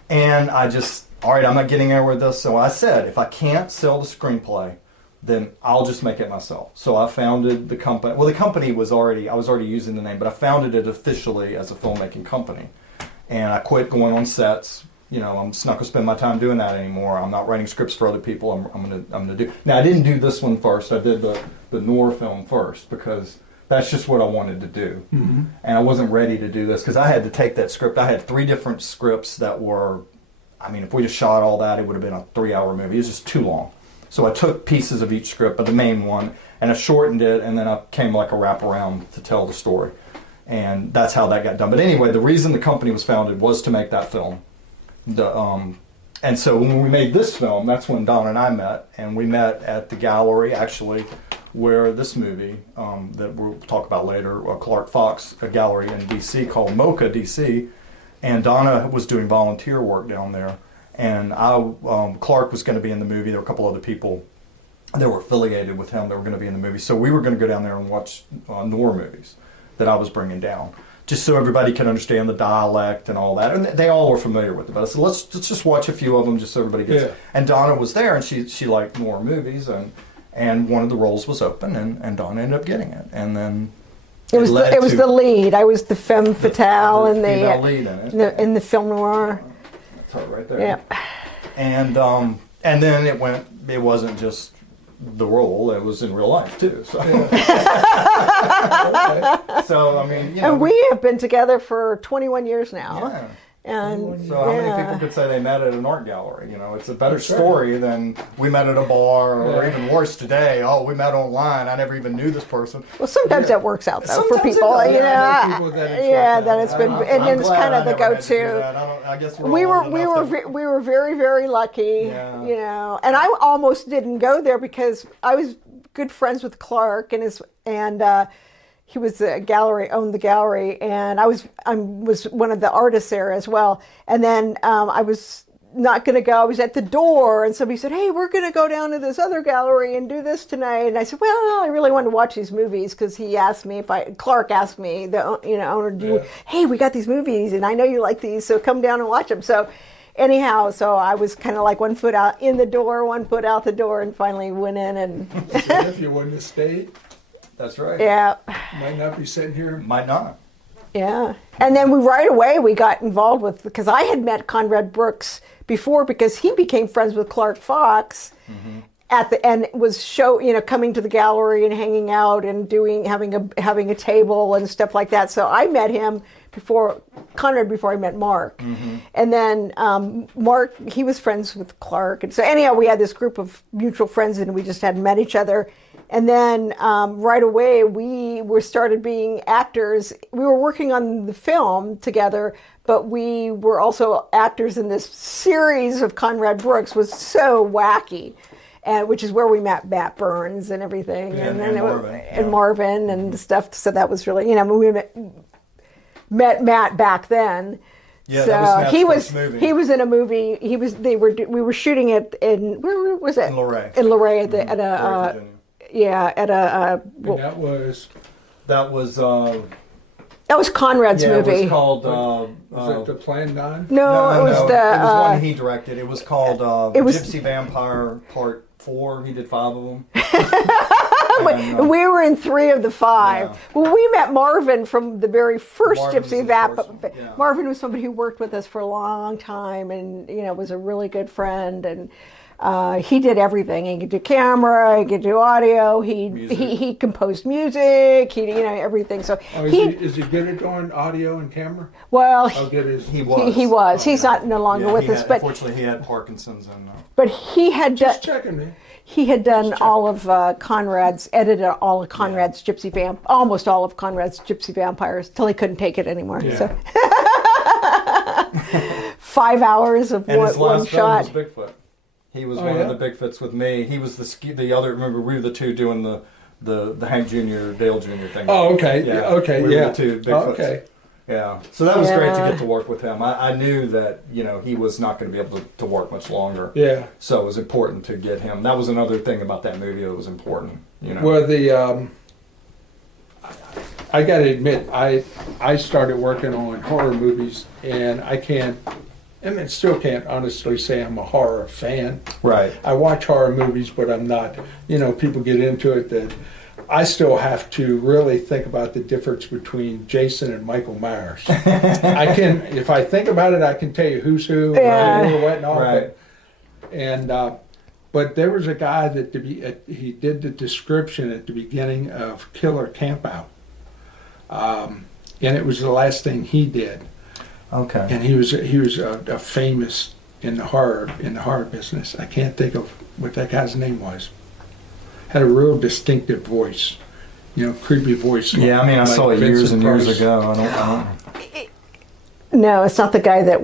And I just, all right, I'm not getting anywhere with this. So I said, if I can't sell the screenplay, then I'll just make it myself. So I founded the company. Well, the company was I was already using the name, but I founded it officially as a filmmaking company. And I quit going on sets. You know, I'm just not going to spend my time doing that anymore. I'm not writing scripts for other people. I'm going to do. Now, I didn't do this one first. I did the Noir film first because that's just what I wanted to do. Mm-hmm. And I wasn't ready to do this because I had to take that script. I had 3 different scripts that were, I mean, if we just shot all that, it would have been a 3-hour movie. It was just too long. So I took pieces of each script, but the main one, and I shortened it, and then I came like a wraparound to tell the story. And that's how that got done. But anyway, the reason the company was founded was to make that film. And so when we made this film, that's when Donna and I met. And we met at the gallery, actually, where this movie, that we'll talk about later, Clark Fox, a gallery in D.C. called MoCA, D.C. And Donna was doing volunteer work down there. And Clark was going to be in the movie. There were a couple other people that were affiliated with him that were going to be in the movie. So we were going to go down there and watch Noir movies that I was bringing down, just so everybody could understand the dialect and all that. And they all were familiar with it. But I said, let's just watch a few of them just so everybody gets it. And Donna was there, and she liked Noir movies. And one of the roles was open, and Donna ended up getting it. And then it was the lead. I was the femme fatale the female lead in it. In the film noir. That's her right there. Yeah. And then it wasn't just the role, and it was in real life too. So, Okay. so I mean, you know, And we have been together for 21 years now. yeah. And So how many people could say they met at an art gallery? You know, it's a better story than we met at a bar, or even worse today. Oh, we met online. I never even knew this person. Well, sometimes that works out though for Sometimes people. it does. You Yeah, I know, know people that it's yeah, worked that out. it's been, I'm and it's glad kind I of the never had to do go-to. that. I guess we're We all were old we enough were to- we were very, very lucky. Yeah. You know, and I almost didn't go there because I was good friends with Clark and he was owned the gallery, and I was one of the artists there as well. And then I was not going to go. I was at the door, and somebody said, "Hey, we're going to go down to this other gallery and do this tonight." And I said, "Well, I really want to watch these movies," because Clark asked me, the owner, "Hey, we got these movies, and I know you like these, so come down and watch them." So. Anyhow, so I was kind of like one foot out in the door, one foot out the door, and finally went in and. See, if you wouldn't have stayed, That's right. Yeah. might not be sitting here. Might not. Yeah. And then right away we got involved with, because I had met Conrad Brooks before because he became friends with Clark Fox and was coming to the gallery and hanging out and having a table and stuff like that. So I met him before I met Mark. And then Mark, he was friends with Clark. And so anyhow, we had this group of mutual friends and we just hadn't met each other. And then right away, we started being actors. We were working on the film together, but we were also actors in this series of Conrad Brooks. Was so wacky, and which is where we met Matt Burns and everything, And Marvin. and Marvin and stuff. So that was really, we met Matt back then. Yeah, so that was Matt's he first movie. He was in a movie. We were shooting it in where was it? In Luray. In Luray at Luray, a Virginia. yeah, at a. And that was That was That was Conrad's it movie. was called it the Plan 9? No, it was the. it was one he directed. It was called it was- Gypsy Vampire Part 4. He did 5 of them. We were in 3 of the 5. Yeah. Well, we met Marvin from the very first Marvin was Gypsy the Vamp. first one, yeah. Marvin was somebody who worked with us for a long time, and was a really good friend. And he did everything. He could do camera. He could do audio. He composed music. He everything. So Is he good at doing audio and camera? well. How good is He was. He was. Oh, He's yeah. not no longer with us, but unfortunately, he had Parkinson's and. but he had Just checking me. He had done all of edited all of Conrad's Gypsy Vamp, almost all of Conrad's Gypsy Vampires, till he couldn't take it anymore. Yeah. So 5 hours of And one his last film shot. was Bigfoot. He was one of the Bigfoots with me. He was the other. Remember, we were the two doing the Hank Jr. Dale Jr. thing. Oh, okay. Yeah. Okay. We were Yeah. the two Bigfoots. Oh, okay. Yeah. So that was great to Yeah. get to work with him. I knew that he was not going to be able to work much longer. Yeah. So it was important to get him. That was another thing about that movie that was important. Well, I got to admit, I started working on horror movies, and I still can't honestly say I'm a horror fan. Right. I watch horror movies, but I'm not. People get into it that I still have to really think about the difference between Jason and Michael Myers. If I think about it, I can tell you who's who, what, and all. Right. But there was a guy that he did the description at the beginning of Killer Campout, and it was the last thing he did. Okay. And he was a famous in the horror business. I can't think of what that guy's name was. Had a real distinctive voice, creepy voice. Yeah, I mean, I saw it like years and Vincent years Price. ago. I don't. No, it's not the guy that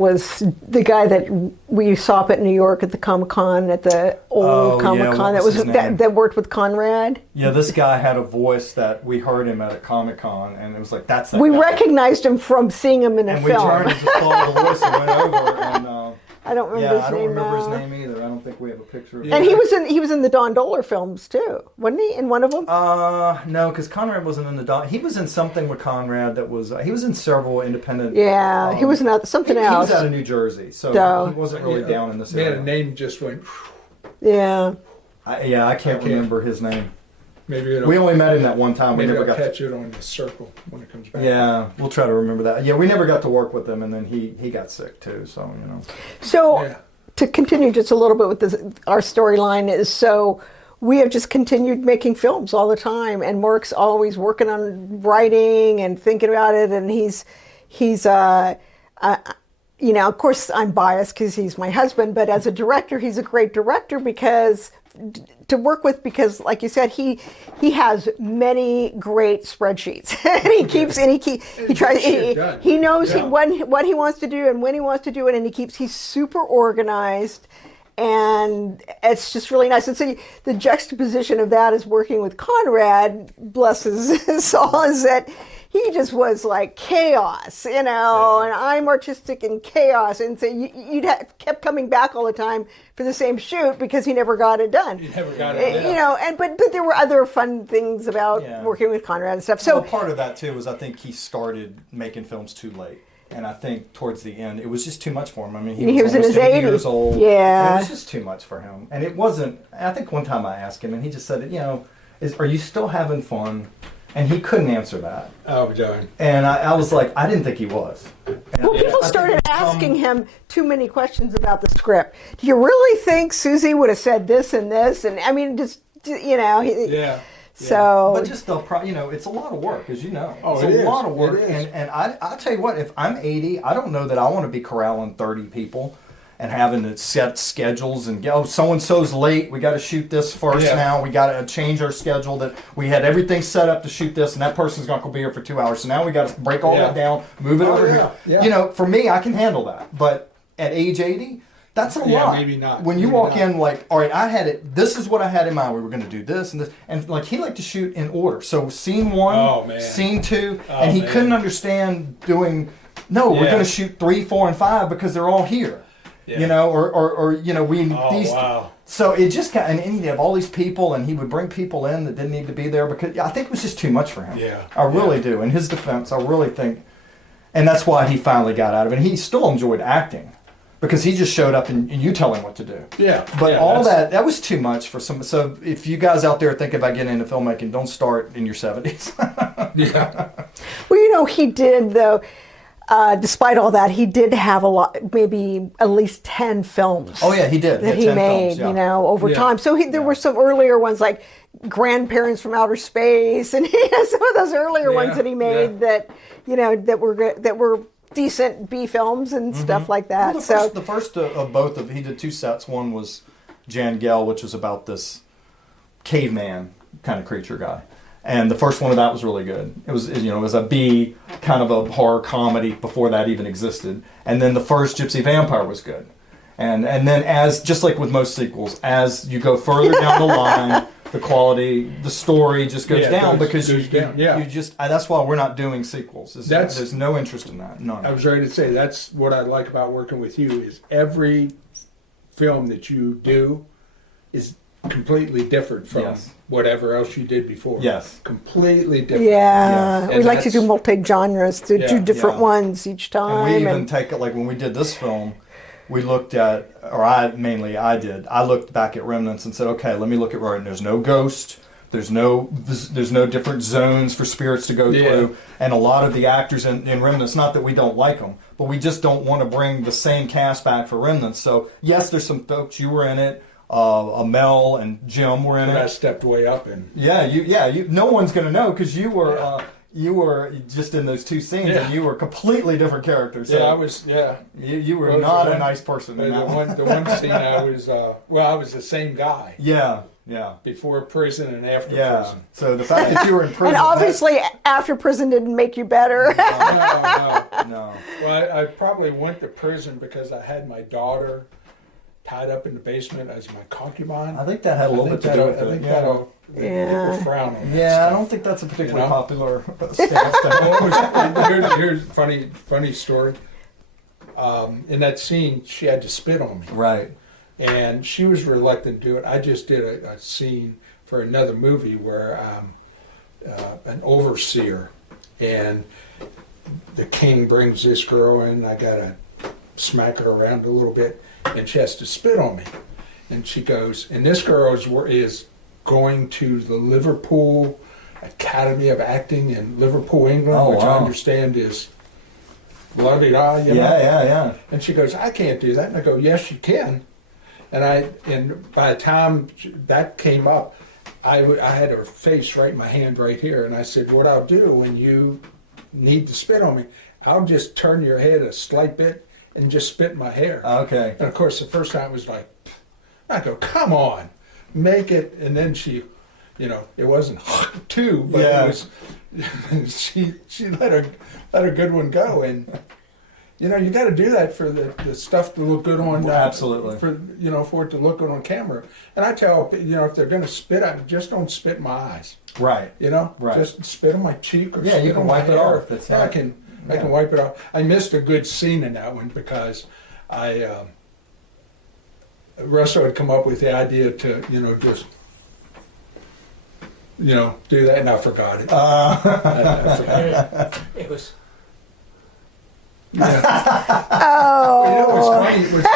we saw up at New York at the Comic-Con, at the old Comic-Con what was his name? that worked with Conrad. Yeah, this guy had a voice that we heard him at a Comic-Con, and it was like, that's that We guy. recognized him from seeing him in a And we film. turned and just followed the voice and went over, and I don't remember his name. I don't remember his now. name either. I don't think we have a picture of him. And he was in the Don Dohler films too, wasn't he? In one of them. No, because Conrad wasn't in the dog. He was in something with Conrad that was. He was in several independent. Yeah, he was in something else. He was out of New Jersey, so So- he wasn't really down in this Man, area. the name just went. Yeah. I can't remember his name. Maybe We only met him that one time. We maybe never I'll got. catch it on the circle when it comes back. Yeah, we'll try to remember that. Yeah, we never got to work with him, and then he got sick too. So So Yeah. to continue just a little bit with our storyline is, so we have just continued making films all the time, and Mark's always working on writing and thinking about it, and he's you know, of course I'm biased because he's my husband, but as a director, he's a great director because to work with, because like you said, he has many great spreadsheets and he keeps and he tries he knows what he wants to do and when he wants to do it, and he's super organized, and it's just really nice. And so the juxtaposition of that is working with Conrad, bless his soul, is that he just was like chaos, you know, and I'm artistic and chaos. And so kept coming back all the time for the same shoot because he never got it done. He never got it done. You know, but there were other fun things about working with Conrad and stuff. So part of that, too, was I think he started making films too late. And I think towards the end, it was just too much for him. I mean, he was in his 80 80s. years old. Yeah. And it was just too much for him. And it wasn't, I think one time I asked him, and he just said, you know, are you still having fun? And he couldn't answer that. Oh, darn. And I was like, I didn't think he was. And people started asking him too many questions about the script. Do you really think Susie would have said this and this? And I mean, just, you know. So. But just you know, it's a lot of work, as you know. Oh, it's a lot of work. It is. And I'll tell you what, if I'm 80, I don't know that I want to be corralling 30 people and having to set schedules and go, so-and-so's late, we got to shoot this first now, we got to change our schedule, that we had everything set up to shoot this, and that person's not going to be here for 2 hours, so now we got to break all that down, move it over. You know, for me, I can handle that, but at age 80, that's a lot. Yeah, maybe not. When you walk in like, all right, I had it, this is what I had in mind, we were going to do this and this, and like he liked to shoot in order, so scene 1, scene 2, and he couldn't understand doing, we're going to shoot 3, 4, and 5 because they're all here. Yeah. You know, or you know, we these. Wow. So it just got, and he'd have all these people, and he would bring people in that didn't need to be there because I think it was just too much for him. Yeah, I really do. In his defense, I really think, and that's why he finally got out of it. And he still enjoyed acting because he just showed up and you tell him what to do. Yeah, but all that was too much for some. So if you guys out there thinking about getting into filmmaking, don't start in your 70s. Well, you know, he did though. Despite all that, he did have a lot, maybe at least 10 films. Oh yeah, he did. That he made, you know, over time. So there were some earlier ones like Grandparents from Outer Space, and he has some of those earlier ones that he made that, you know, that were decent B films and stuff like that. Well, the first of both of he did 2 sets. One was Jan Gell, which was about this caveman kind of creature guy. And the first one of that was really good. It was, you know, it was a B kind of a horror comedy before that even existed. And then the first Gypsy Vampire was good. And then as, just like with most sequels, as you go further down the line, the quality, the story just goes down because you just, that's why we're not doing sequels. There's no interest in that. None. I was ready to say, that's what I like about working with you is every film that you do is completely different from whatever else you did before. Yes. Completely different. Yeah. We like to do multi-genres, to do different ones each time. And we even take it, like when we did this film, we looked at, or I looked back at Remnants and said, okay, let me look at Rodent. There's no ghost. There's no different zones for spirits to go through. And a lot of the actors in Remnants, not that we don't like them, but we just don't want to bring the same cast back for Remnants. So yes, there's some folks, you were in it. Mel and Jim were in it. I stepped way up in. No one's going to know because you were just in those 2 scenes and you were completely different characters. So I was. You were not a nice person. In that the one scene I was. I was the same guy. Yeah. Before prison and after prison. So the fact that you were in prison. And obviously, after prison didn't make you better. No. Well, I probably went to prison because I had my daughter tied up in the basement as my concubine. I think that had a little bit to do with it. I think people frown on that stuff. I don't think that's a particularly popular stance. Here's a funny story. In that scene, she had to spit on me. Right. And she was reluctant to do it. I just did a scene for another movie where an overseer, and the king brings this girl in. I got to smack her around a little bit. And she has to spit on me. And she goes, and this girl is going to the Liverpool Academy of Acting in Liverpool, England, which I understand is la-di-da. Yeah. And she goes, I can't do that. And I go, yes, you can. And by the time that came up, I had her face right in my hand right here, and I said, what I'll do when you need to spit on me, I'll just turn your head a slight bit and just spit in my hair. Okay. And of course, the first time it was like, I go, come on, make it. And then she, it wasn't too, but it was. She let her good one go, and you got to do that for the stuff to look good on. Absolutely. For it to look good on camera. And I tell if they're going to spit on me, just don't spit in my eyes. Right. Right. Just spit on my cheek or you spit can on my wipe it hair. off. It's I can wipe it off. I missed a good scene in that one because Russell had come up with the idea to just do that, and I forgot it. I forgot it. It was. Yeah. Oh. Well, what's funny? What's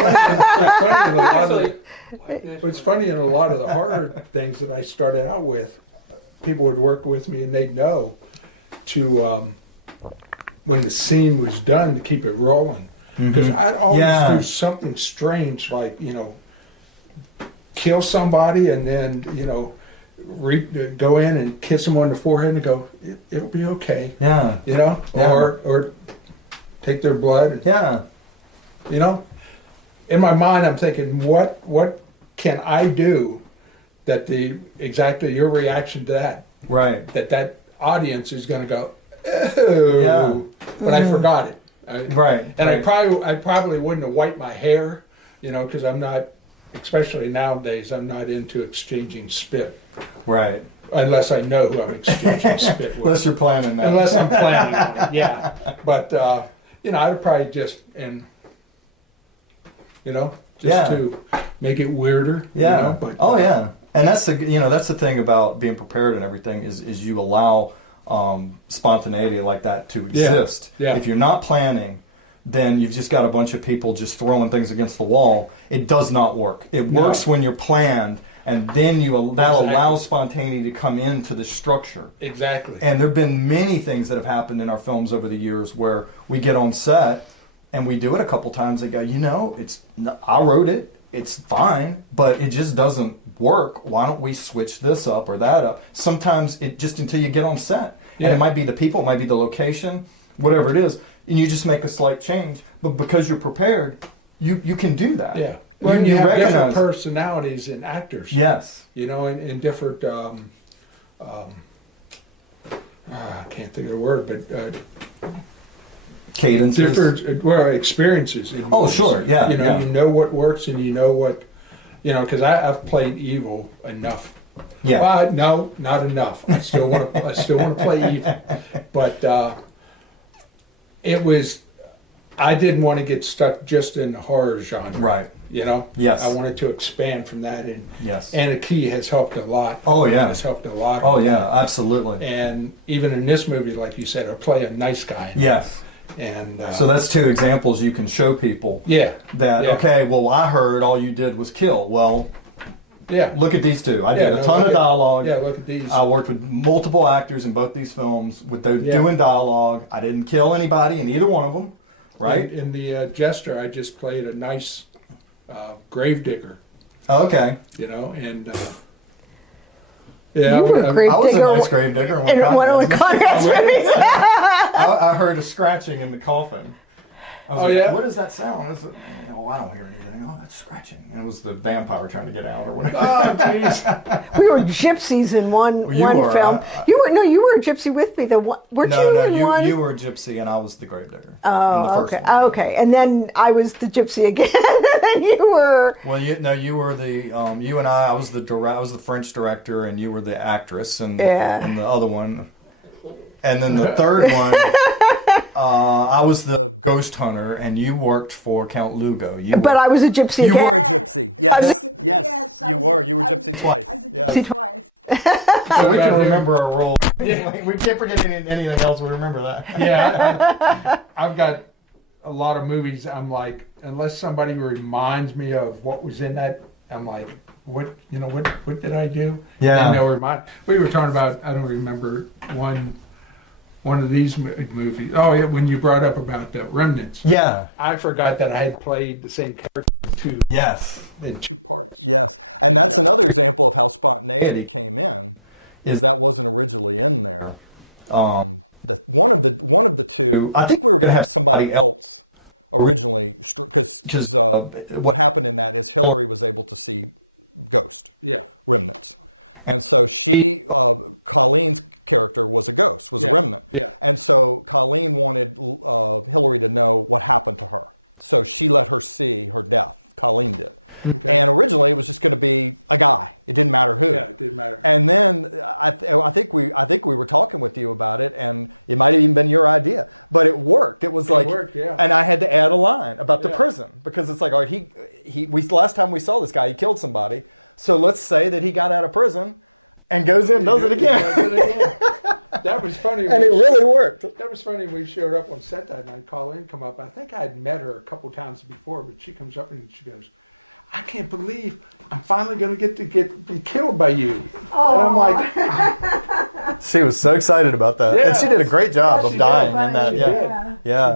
funny in a lot of what's funny in a lot of the horror things that I started out with, people would work with me and they'd know to when the scene was done to keep it rolling, because I'd always do something strange like kill somebody and then go in and kiss them on the forehead and go, it'll be okay. Yeah. Or take their blood. And, in my mind, I'm thinking, what can I do that exactly your reaction to that, right? That audience is going to go, oh. Yeah. But I forgot it. Right. And I probably wouldn't have wiped my hair, because I'm not, especially nowadays, I'm not into exchanging spit. Right. Unless I know who I'm exchanging spit with. Unless you're planning that. Unless I'm planning on it, yeah. But, I would probably just, to make it weirder. Yeah. But, and that's the thing about being prepared and everything is you allow spontaneity like that to exist. Yeah. If you're not planning, then you've just got a bunch of people just throwing things against the wall. It does not work. It works when you're planned, and then that allows spontaneity to come into the structure. Exactly. And there have been many things that have happened in our films over the years where we get on set and we do it a couple times and go, I wrote it, it's fine, but it just doesn't work. Why don't we switch this up or that up? Sometimes it just until you get on set. And it might be the people, it might be the location, whatever it is, and you just make a slight change. But because you're prepared, you can do that. Yeah. Well, you have different personalities in actors. Yes. In different, I can't think of the word, but cadences. Different experiences. Sure. Yeah. You know what works and you know what, because I've played evil enough. Yeah. Well, no, not enough. I still want to play evil, but I didn't want to get stuck just in the horror genre. Right. Yes. I wanted to expand from that, and yes. And the key has helped a lot. Oh yeah, has helped a lot. Oh yeah, absolutely. And even in this movie, like you said, I play a nice guy. Yes. And so that's two examples you can show people. Yeah. Okay, well, I heard all you did was kill. Well. Yeah. Look at these two. I did a ton of dialogue. Yeah, look at these. I worked with multiple actors in both these films with doing dialogue. I didn't kill anybody in either one of them, right? In the Jester, I just played a nice gravedigger. Oh, okay. And you were a gravedigger. I was a nice gravedigger in one of the Conrad's movies. I heard a scratching in the coffin. I was like, what does that sound? Is it, I don't hear anything. Oh, that's scratching. And it was the vampire trying to get out or whatever. Oh, jeez. We were gypsies in one film. You were a gypsy with me. Weren't you in one? You were a gypsy and I was the gravedigger. Oh, okay. Okay. And then I was the gypsy again. And you were. Well, you were the you and I was the French director and you were the actress and the other one. And then the third one, I was the ghost hunter, and you worked for Count Lugo. But I was a gypsy again. You were a gypsy. Yes. Yes, you were. You were gypsy twice. I was a gypsy twice. So we can remember our role. Yeah. We can't forget anything else. We remember that. Yeah. I've got a lot of movies. I'm like, unless somebody reminds me of what was in that, I'm like, what did I do? Yeah. And they'll remind. We were talking about, I don't remember one one of these movies. Oh, yeah, when you brought up about the Remnants. Yeah. I forgot that I had played the same character in two parts. Yes. And that's another example of how spontaneity came in, is that wasn't originally in there. One of the two, I think we were going to have somebody else originally, because what happened in that is Hillary was able to see ghost remnants. And so Colleen's character was a ghost, was a remnant. Yeah. And so Colleen wanted Hillary to know what happened to her. So she let her see her death. Colleen did. Okay. And originally it was just going to be a guy. It didn't matter who. Yeah, it didn't matter. And then I think we were talking with you about it, and it might have even been your idea, but it worked. It worked, yeah. And I had to add a line about the prison, because it's like, all right, last time we saw this guy, he killed somebody. So let's say that he got out of prison and goes in and does it again. That was funny. And it really worked. That was funny. We showed up on set that night. Colleen come up. I think I had met her a couple times before, but she comes up and she goes, I can't believe I'm finally going to be killed by you. Oh. And I'm like... She was so excited about that. Yeah. And she did a great job of dying in that. She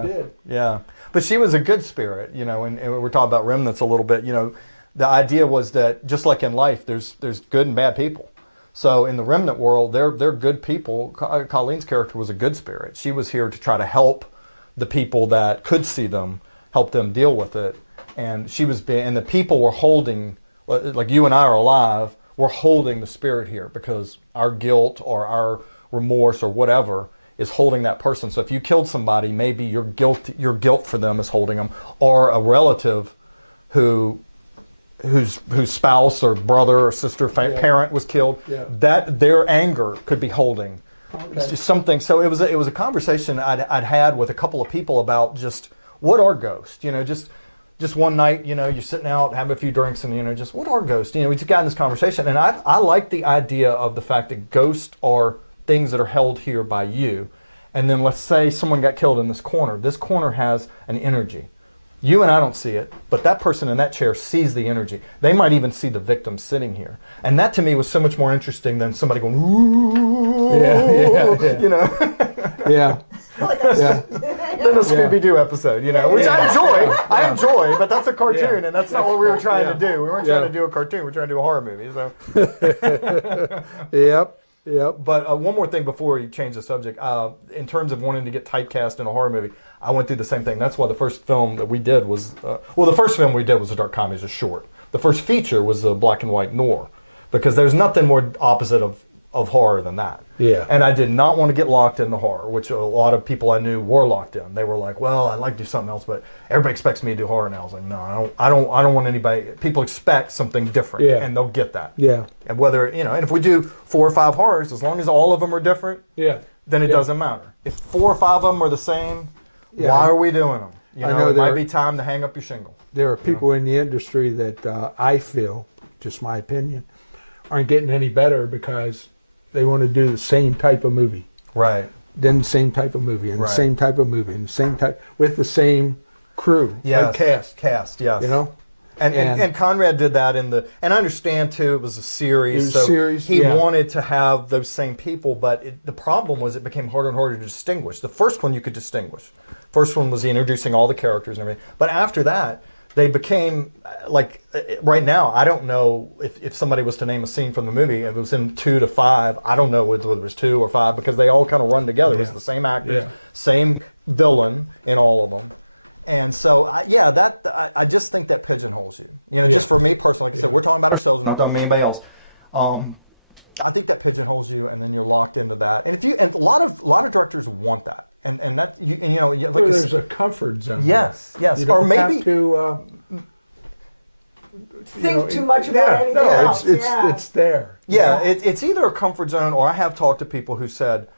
did. Yeah. But she was a good spirit, and we're talking about remnants a little bit. The idea was that just like in life, there's good and bad people. So in the remnant world, they're good people. Colleen's character was a good spirit. She was here to try to help the people that could see them, help them deal with it. And and the people were holding, like you and I are alive, we're holding the spirit here because our guilt or our remorse or whatever is holding that person. So if you killed somebody, maybe your guilt for them is holding them, or a relative whose spouse or brother or sister, parent was killed, that their anger could be holding something. So it was a conversation I'd had with a couple of people about just what are ghosts. Just one night, you're sitting out having a few drinks, and just what are ghosts? We just got in this conversation, and I like the idea of the fact that ghosts are things that are held here by you. And then let's say someone got killed in this corner. This corner has an energy. You and I don't see it, but that person in that chair sees the energy. They might even see the victim sitting here. And that to me was so much more interesting than somebody going, ooh, Yeah. Than a Scooby-Doo episode, which I enjoy, but that's a cartoon, and that's not what we were trying to do. We weren't trying to do a cartoon, we were trying to do a horror movie. So. Yep. But one more thing before you change the subject. In terms of wanting to get typecast in a horror movie, I went through the same thing. That's why the first film that we did was, the first film we did was a dark comedy, it was a short. The first feature was a black and white noir, because there's nothing more opposite of horror than that. Yeah. And I did not want to get locked into horror, which a lot of people I knew were locked in. They were like, well, I'd like to do something else, but everybody expects me to do horror now. I was like, no, I don't want anybody. People expect something different, and they'll get that. Yeah. And whether, and if we do 4 or 5 horrors, as long as all of them are different, then it doesn't matter. If 4 or 5 of them are the same, why are we doing them? It might be time to hang up your shingle. There are people in the industry that I feel, just my opinion, aren't getting any better because they want to do the same type of movie. Right. Then the same type of movie, and the same type of movie, and the same type, with the same crew. Yes. Cast, yes. And Conrad did that and I understand too, it was a series. He wanted to have those same people, but the problem was it became harder and harder to distinguish. The first one you could distinguish. First one was introducing all the characters and everything. But after that, they became, like, right now, I don't know if somebody was to name a scene from the movie, if it was in 2 to 5, I don't know whether it was 2 or 5, because they all kind of run together. It was the same actors, same villain in all of them. And so, I just think that pigeonholes you. Just for me personally, like I said, we're talking about ourselves, we're not talking about anybody else. I think that pigeonholes you, and then you're locked into that. And a lot of directors want that. And that like there's a comfort zone. Yes. You don't have to think too much about anything else. It's there. Yeah, it's either a comfort zone, or I have talked to people who said,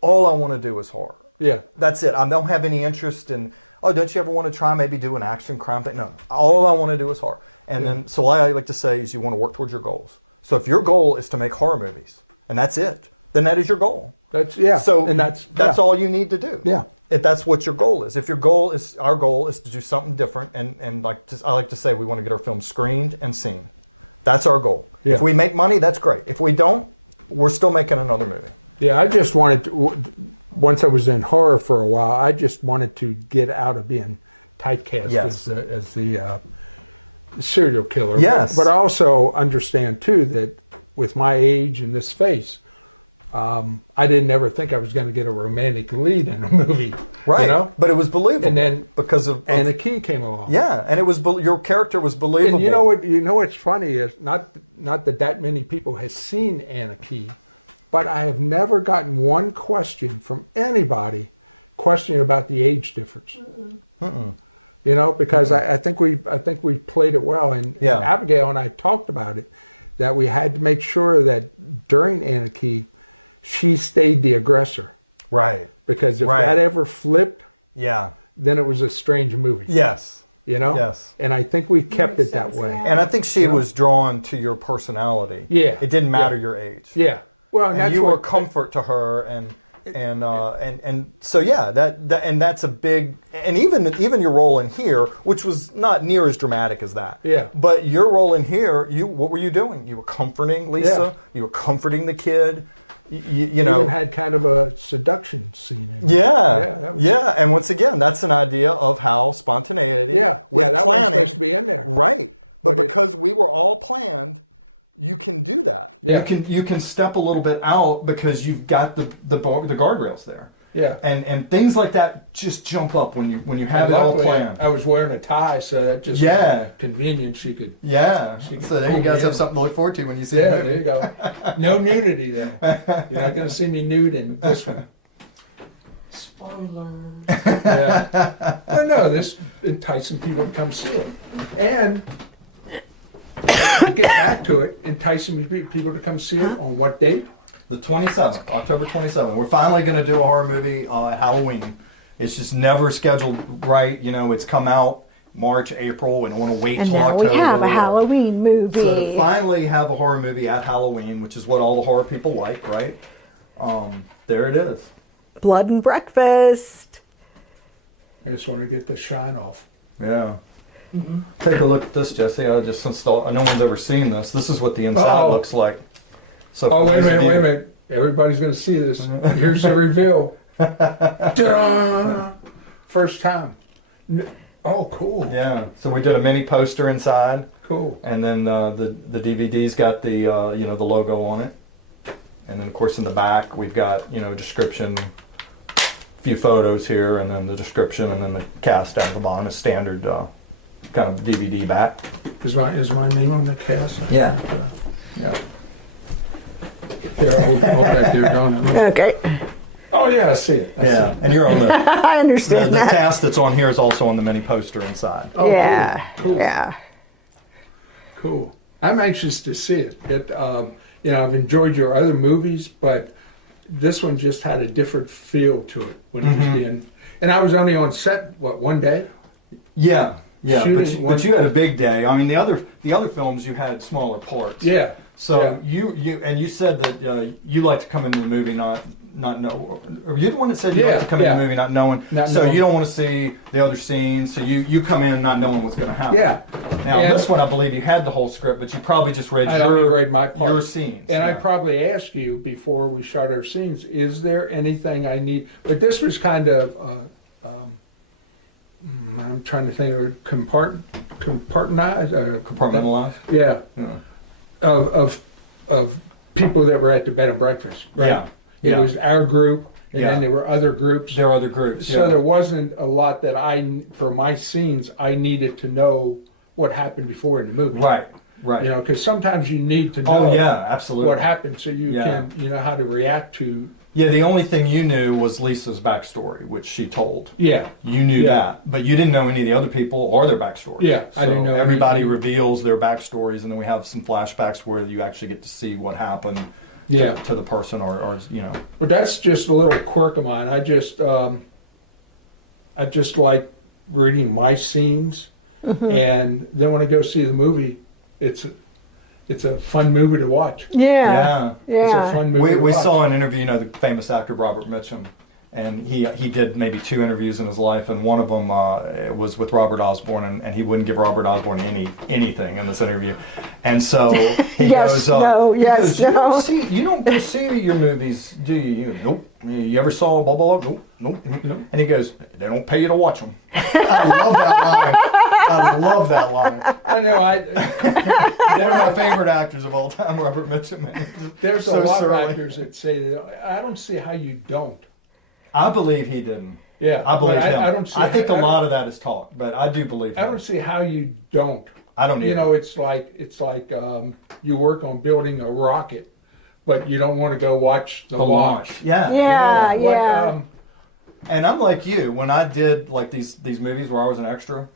all I want to do is horror. Yeah, that's it. I don't have any interest in. Oh, don't you ever want to try maybe do an action crime thing? No, all I want to do is horror. And then, so what I like to say is, you want to work towards your goals. So if your goal is to make horror movies, and that's it, then that is your goal. So and that's all you need to do. Yeah. If that's what your goal is. If your goal is, our goal is to do something different, and I like to say, we want to get our film screened and seen. That's our goal. Yeah. If we make money, that's great. If we don't, we're still making another movie. Yeah, I just wanted to, once I was in horror for a while, I just wanted to get out of being typecast Yes. as the serial killer. Yes. But I also understand, too, that with my age and this face, I didn't ever think I was going to get a romantic lead in a movie. Right. You know? But it was believable. And then because of Anna Key came along. yeah, and it was your character was believable. And you know what's funny is not that many people have seen Anna Key, but I have never gotten one question from anybody questioning about the age difference. You know, because I think we played it well, and Abigail and I talked about it, that we had to make sure that during Anna Key, she stayed the aggressor. Right. Because if that ever flipped, Yeah. then it was a strange movie. Yes. You know? Yes. And I think we kept Makes it that sense, way. yeah. And I think she was drawn to your personality. Yeah. It didn't matter your age. Yeah. Well, And that's you were what comfort to her, and so yeah, that's a big, and even your role in here, which was not near as dramatic as that. Yeah. But your role in here, what were you doing? You were comforting Lisa. Yeah. You were comforting the kid. You we know. even had kind of a seduction scene in it. Yeah, that was, and once again, that's an idea of how spontaneity with that wasn't planning, supposed to be in there. right? But But because we were all planned, you can do that. Yeah. You can step a little bit out because you've got the guardrails there. Yeah. And things like that just jump up when you have And it all luckily, planned. I was wearing a tie, so that just Yeah. convenient. She could. Yeah. She can So there pull you me guys in. have something to look forward to when you see Yeah, it. there you go. No nudity though. You're not going to see me nude in this one. Spoiler. Yeah. Well, no, this enticing people to come see it, and to get back to it, enticing people to come see it on what date? The 27th, October 27th. We're finally going to do a horror movie at Halloween. It's just never scheduled right. You know, it's come out March, April. We don't want to wait And till now October. we have a Halloween movie. So to finally have a horror movie at Halloween, which is what all the horror people like, right? There it is. Blood and Breakfast. I just want to get the shine off. Yeah. Take a look at this, Jesse. I just installed. No one's ever seen this. This is what the inside looks like. So Oh, for wait a those of minute, you- wait a minute. Everybody's going to see this. Here's the reveal. Ta-da! First time. Oh, cool. Yeah. So we did a mini poster inside, Cool. and then the DVD's got the the logo on it, and then of course in the back we've got description, a few photos here, and then the description, and then the cast at the bottom, a standard kind of DVD back. Is my name on the cast? Yeah. Yeah. Here, hold that there, Donna. Okay. Oh, yeah, I see it. I see it. And you're on the I understand the that. cast that's on here is also on the mini poster inside. Oh, Yeah. Cool. Yeah. Cool. I'm anxious to see it. I've enjoyed your other movies, but this one just had a different feel to it when it was being. And I was only on set one day. Yeah, Shooting one- but you had a big day. I mean, the other films you had smaller parts. Yeah. So Yeah. you said that you like to come into the movie not know. Or you're the one that said you Yeah, like to come into the movie not knowing. Not so knowing. you don't want to see the other scenes. So you come in not knowing what's going to happen. Yeah. Now And this one, I believe you had the whole script, but you probably just read I only read my part. your scenes. And I yeah. probably asked you before we shot our scenes, is there anything I need? But this was kind of, I'm trying to think of compartmentalized. Compartmentalized. Yeah. Yeah. Of people that were at the bed and breakfast. Right? Yeah. It Yeah. was our group, and Yeah. then there were other groups. There are other groups. So yeah. there wasn't a lot that for my scenes, I needed to know what happened before in the movie. Right. Right. You know, because sometimes you need to know Oh yeah, absolutely. what happened so you Yeah. can, how to react to. Yeah, the only thing you knew was Lisa's backstory, which she told. Yeah. You knew Yeah. that, but you didn't know any of the other people or their backstories. Yeah, I didn't know Everybody anything. reveals their backstories, and then we have some flashbacks where you actually get to see what happened Yeah. to the person, or But that's just a little quirk of mine. I just like reading my scenes, and then when I go see the movie, it's a fun movie to watch. Yeah. It's a fun movie. We to watch. saw an interview, the famous actor Robert Mitchum, And he did maybe 2 interviews in his life, and one of them was with Robert Osborne, and he wouldn't give Robert Osborne anything in this interview. And so he Yes, goes, no, yes, no. You don't go see your movies, do you? Nope. You ever saw blah, blah, blah? Nope, nope. And he goes, they don't pay you to watch them. I love that line. I love that line. I know. They're my favorite actors of all time, Robert Mitchum. There's So a lot surly. of actors that say that. I don't see how you don't. I believe he didn't. Yeah, I believe but him. I don't see. I think how, a lot of that is talk, but I do believe him. I don't see how you don't. I don't either. You know, it's like you work on building a rocket, but you don't want to go watch the launch. Yeah. Yeah, You know, what, yeah. And I'm like you. When I did like these movies where I was an extra,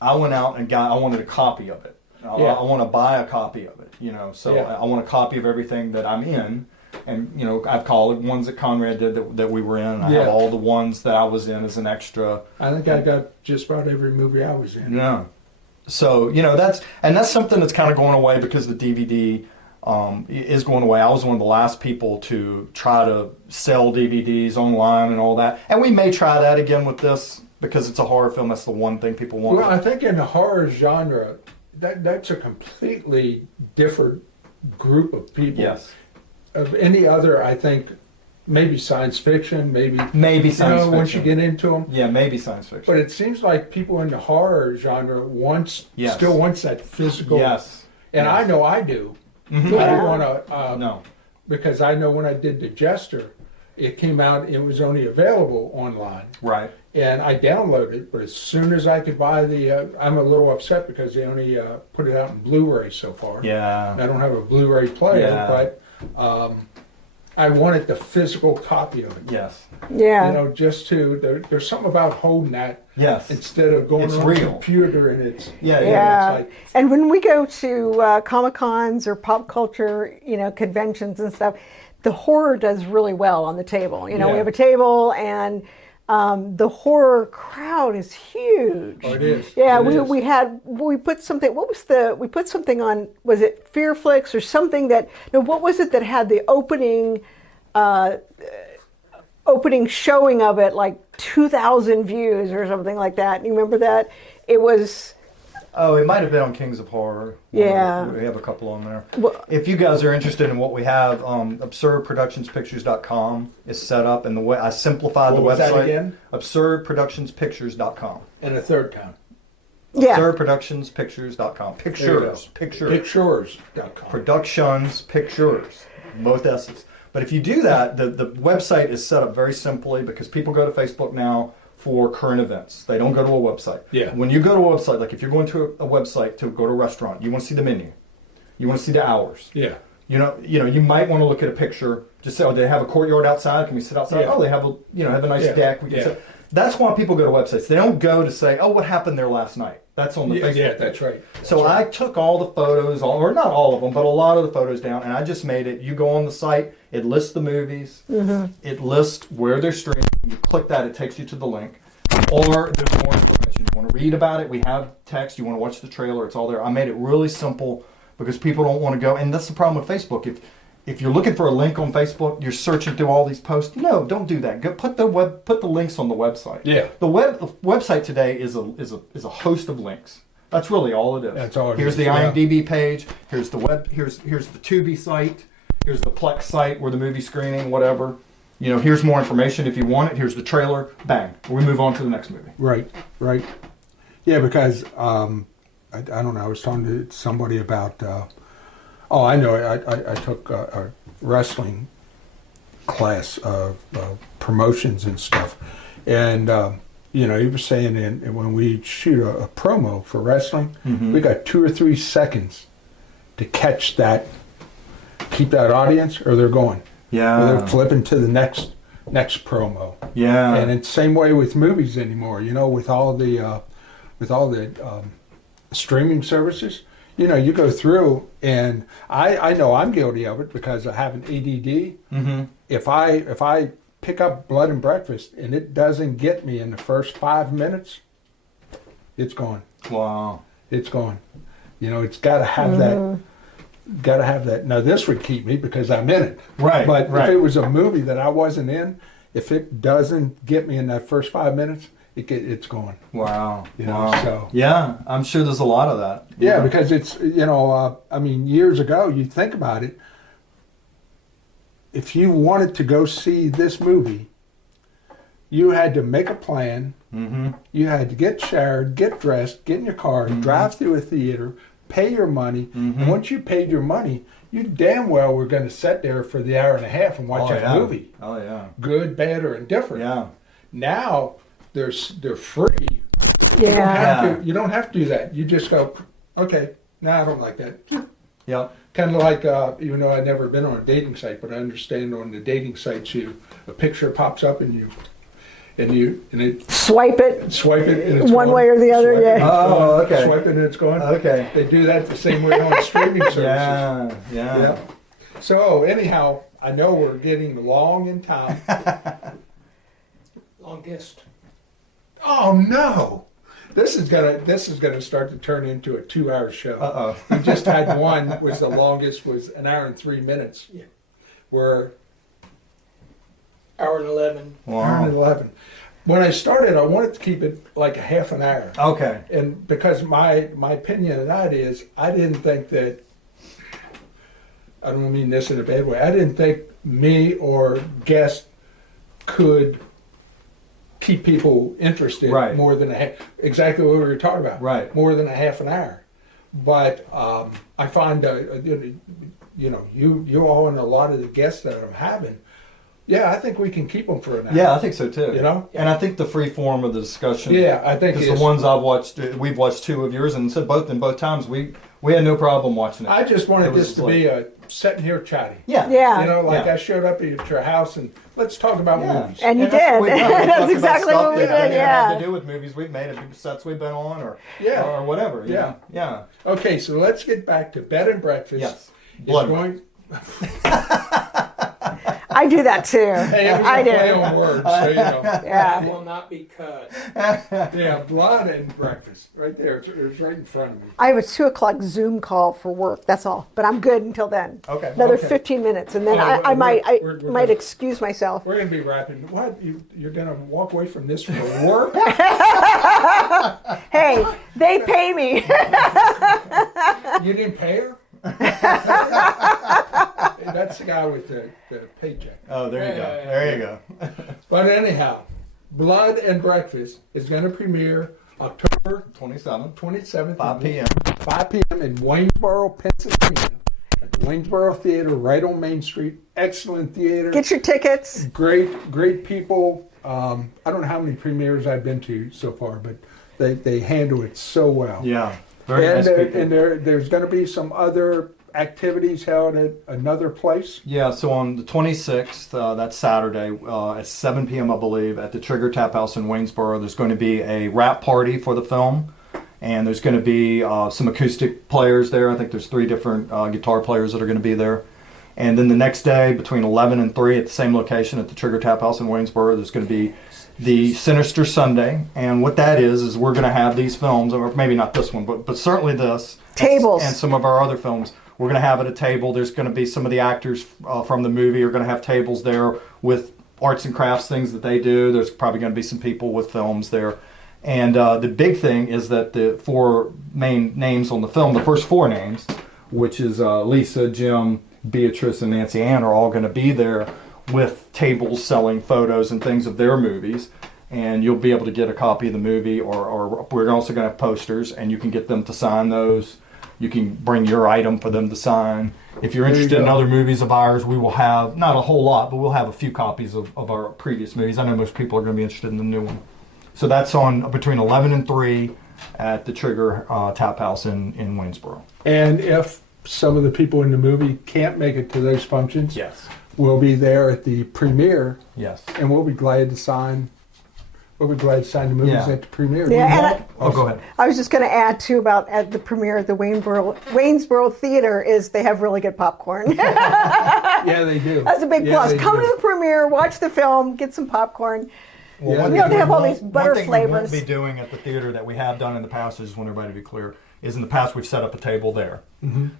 I went out and I wanted a copy of it. Yeah. I want to buy a copy of it. You know, so Yeah. I want a copy of everything that I'm in. And you know, I've called ones that Conrad did that we were in. I have all the ones that I was in as an extra. I think I got just about every movie I was in. Yeah. So you know that's something that's kind of going away because the DVD is going away. I was one of the last people to try to sell DVDs online and all that. And we may try that again with this because it's a horror film. That's the one thing people want. Well, I think in the horror genre, that's a completely different group of people. Yes. Of any other, I think, maybe science fiction, maybe Maybe science fiction. once you get into them. Yeah, maybe science fiction. But it seems like people in the horror genre still wants that physical. Yes. And I know I do. Mhm. I don't want to. No. Because I know when I did The Jester, it came out. It was only available online. Right. And I downloaded it, but as soon as I could buy I'm a little upset because they only put it out in Blu-ray so far. Yeah. And I don't have a Blu-ray player, Yeah. but I wanted the physical copy of it. Yes. Yeah. You know, just there's something about holding that Yes. instead of going It's on real. a computer and it's Yeah. Yeah. it's like And when we go to Comic Cons or pop culture, conventions and stuff, the horror does really well on the table. We Yeah. have a table, and the horror crowd is huge. oh, it is. Yeah, It is. we put something. We put something on. Was it Fearflix or something that? No, what was it that had the opening showing of it, like 2,000 views or something like that? You remember that? It was. Oh, it might have been on Kings of Horror. Yeah. We have a couple on there. Well, If you guys are interested in what we have, absurdproductionspictures.com is set up, and the way I simplified What the was website. that again? Absurdproductionspictures.com. And a third time. Yeah. Absurdproductionspictures.com. There you go. Pictures. Pictures.com. Productions, pictures, both S's. But if you do that, the website is set up very simply because people go to Facebook now for current events. They don't go to a website. Yeah. When you go to a website, like if you're going to a website to go to a restaurant, you want to see the menu. You want to see the hours. Yeah. You you might want to look at a picture. Just say, oh, they have a courtyard outside. Can we sit outside? Yeah. Oh, they have a nice Yeah. deck. We can Yeah. sit. That's why people go to websites. They don't go to say, oh, what happened there last night. That's on the Yeah, Facebook. yeah, page. that's right. That's So right. I took all the photos, or not all of them, but a lot of the photos down, and I just made it. You go on the site, it lists the movies, it lists where they're streaming. You click that, it takes you to the link. Or there's more information. You want to read about it, we have text. You want to watch the trailer, it's all there. I made it really simple because people don't want to go. And that's the problem with Facebook. If you're looking for a link on Facebook, you're searching through all these posts. No, don't do that. Go put the links on the website. Yeah. The website today is a host of links. That's really all it is. That's all it Here's is, the yeah. IMDb page. Here's the web. Here's the Tubi site. Here's the Plex site where the movie's screening. Whatever. Here's more information if you want it. Here's the trailer. Bang. We move on to the next movie. Right. Yeah, because I don't know. I was talking to somebody about. I know. I took a wrestling class of promotions and stuff, and he was saying, and when we shoot a promo for wrestling, we got 2 or 3 seconds to catch that, keep that audience, or they're going. Yeah. Or they're flipping to the next promo. Yeah. And it's the same way with movies anymore. With all the streaming services. You go through, and I know I'm guilty of it because I have an ADD. Mm-hmm. If I pick up Blood and Breakfast and it doesn't get me in the first 5 minutes, it's gone. Wow. It's gone. It's got to have that. Got to have that. Now this would keep me because I'm in it. Right. But right. if it was a movie that I wasn't in, if it doesn't get me in that first 5 minutes, it's gone. Wow. You know, Wow. so. Yeah, I'm sure there's a lot of that. Yeah, because it's, I mean, years ago, you think about it, if you wanted to go see this movie, you had to make a plan. Mm-hmm. You had to get showered, get dressed, get in your car, drive through a theater, pay your money. And once you paid your money, you damn well were going to sit there for the hour and a half and watch that movie. Oh, yeah. Good, bad, or indifferent. Yeah. Now, they're free. Yeah. You don't have to do that. You just go, okay, I don't like that. Yep. Kind of like, even though I've never been on a dating site, but I understand on the dating sites, a picture pops up and it Swipe it. and it's One gone. way or the other, Swipe it and yeah. it's Oh, gone. okay. Swipe it and it's gone. Okay. They do that the same way on streaming services. Yeah. Yeah. Yep. So anyhow, I know we're getting long in time. Longest. Oh no. This is gonna start to turn into a 2-hour show. Uh-oh. We just had one was the longest was an hour and 3 minutes. Yeah. Where Hour and 11. hour and 11. When I started, I wanted to keep it like a half an hour. Okay. And because my opinion of that is, I didn't think that, I don't mean this in a bad way, I didn't think me or guests could keep people interested Right. more than exactly what we were talking about. Right. More than a half an hour. But I find, you all and a lot of the guests that I'm having, I think we can keep them for an hour. Yeah, I think so too. You know? And I think the free form of the discussion. Yeah, I think because the ones I've watched, we've watched 2 of yours, and so both times we had no problem watching it. I just wanted It was this to be a sitting here chatting. Yeah. Yeah. You know, like Yeah. I showed up at your house and let's talk about movies. And you that's did. what we've done. We That's talked about exactly stuff what we that did, didn't yeah. have to do with movies we've made, or sets we've been on, or Yeah. or whatever. you Yeah. know? Yeah. Okay, so let's get back to bed and breakfast. Yes. Is Blood. going. I do that too. Hey, it was I a do. play on words, so you know. Yeah. Will not be cut. Yeah, blood and breakfast, right there. It was right in front of me. I have a 2:00 Zoom call for work. That's all. But I'm good until then. Okay. Another Okay. 15 minutes, and then Oh, I might we're might gonna- excuse myself. We're gonna be wrapping. What? You're gonna walk away from this for work? Hey, they pay me. You didn't pay her? That's the guy with the paycheck. Oh, there you go. There you go. But anyhow, Blood and Breakfast is going to premiere October 27th, 27th. 5 p.m. 5 p.m. in Waynesboro, Pennsylvania, at the Waynesboro Theater, right on Main Street. Excellent theater. Get your tickets. Great people. I don't know how many premieres I've been to so far, but they handle it so well. Yeah. Very And nice people. there's going to be some other activities held at another place. Yeah, so on the 26th, that's Saturday, at 7 p.m., I believe, at the Trigger Tap House in Waynesboro, there's going to be a wrap party for the film, and there's going to be some acoustic players there. I think there's 3 different guitar players that are going to be there. And then the next day, between 11 and 3 at the same location at the Trigger Tap House in Waynesboro, there's going to be the Sinister Sunday. And what that is we're going to have these films, or maybe not this one, but certainly this. Tables. And some of our other films. We're going to have at a table. There's going to be some of the actors from the movie are going to have tables there with arts and crafts things that they do. There's probably going to be some people with films there. And the big thing is that the 4 main names on the film, the first 4 names, which is Lisa, Jim, Beatrice, and Nancy Ann, are all going to be there with tables selling photos and things of their movies. And you'll be able to get a copy of the movie, or we're also going to have posters, and you can get them to sign those. You can bring your item for them to sign. If you're There you interested in go. other movies of ours, we will have, not a whole lot, but we'll have a few copies of our previous movies. I know most people are going to be interested in the new one. So that's on between 11 and 3 at the Trigger Tap House in Waynesboro. And if some of the people in the movie can't make it to those functions, Yes. we'll be there at the premiere, Yes. and we'll be glad to sign. We'll be glad to sign the movies Yeah. at the premiere. Yeah, and I- Oh, go ahead. I was just going to add too about at the premiere of the Waynesboro Theater is they have really good popcorn. Yeah, they do. That's a big Yeah, plus. they Come do. to the premiere, watch the film, get some popcorn. Well, Yeah, one they thing, do. we Have all won't, these butter one thing we won't flavors. be doing at the theater that we have done in the past, I just want everybody to be clear, is in the past we've set up a table there.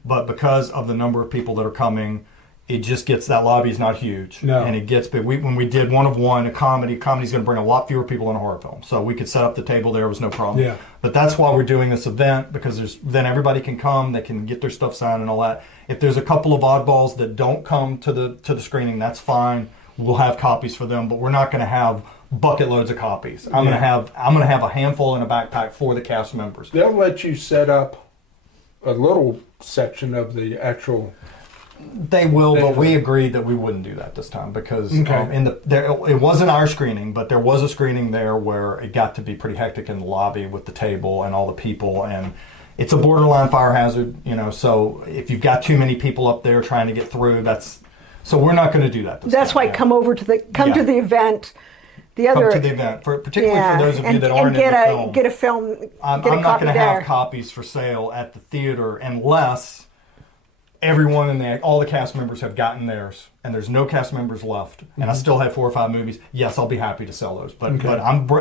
But because of the number of people that are coming it just gets, that lobby is not huge. No. And it gets big. When we did one of one, a comedy's going to bring a lot fewer people than a horror film. So we could set up the table there, was no problem. Yeah. But that's why we're doing this event, because then everybody can come, they can get their stuff signed and all that. If there's a couple of oddballs that don't come to the screening, that's fine. We'll have copies for them, but we're not going to have bucket loads of copies. I'm going to have a handful in a backpack for the cast members. They'll let you set up a little section of the actual. They will, but we agreed that we wouldn't do that this time because Okay. it wasn't our screening, but there was a screening there where it got to be pretty hectic in the lobby with the table and all the people, and it's a borderline fire hazard, you know. So if you've got too many people up there trying to get through, so we're not going to do that this time. That's why yeah. come to the event. Come to the event, particularly for those of you that aren't in the film. Get a film. I'm not going to have copies for sale at the theater unless everyone all the cast members have gotten theirs, and there's no cast members left, and I still have 4 or 5 movies. Yes, I'll be happy to sell those, but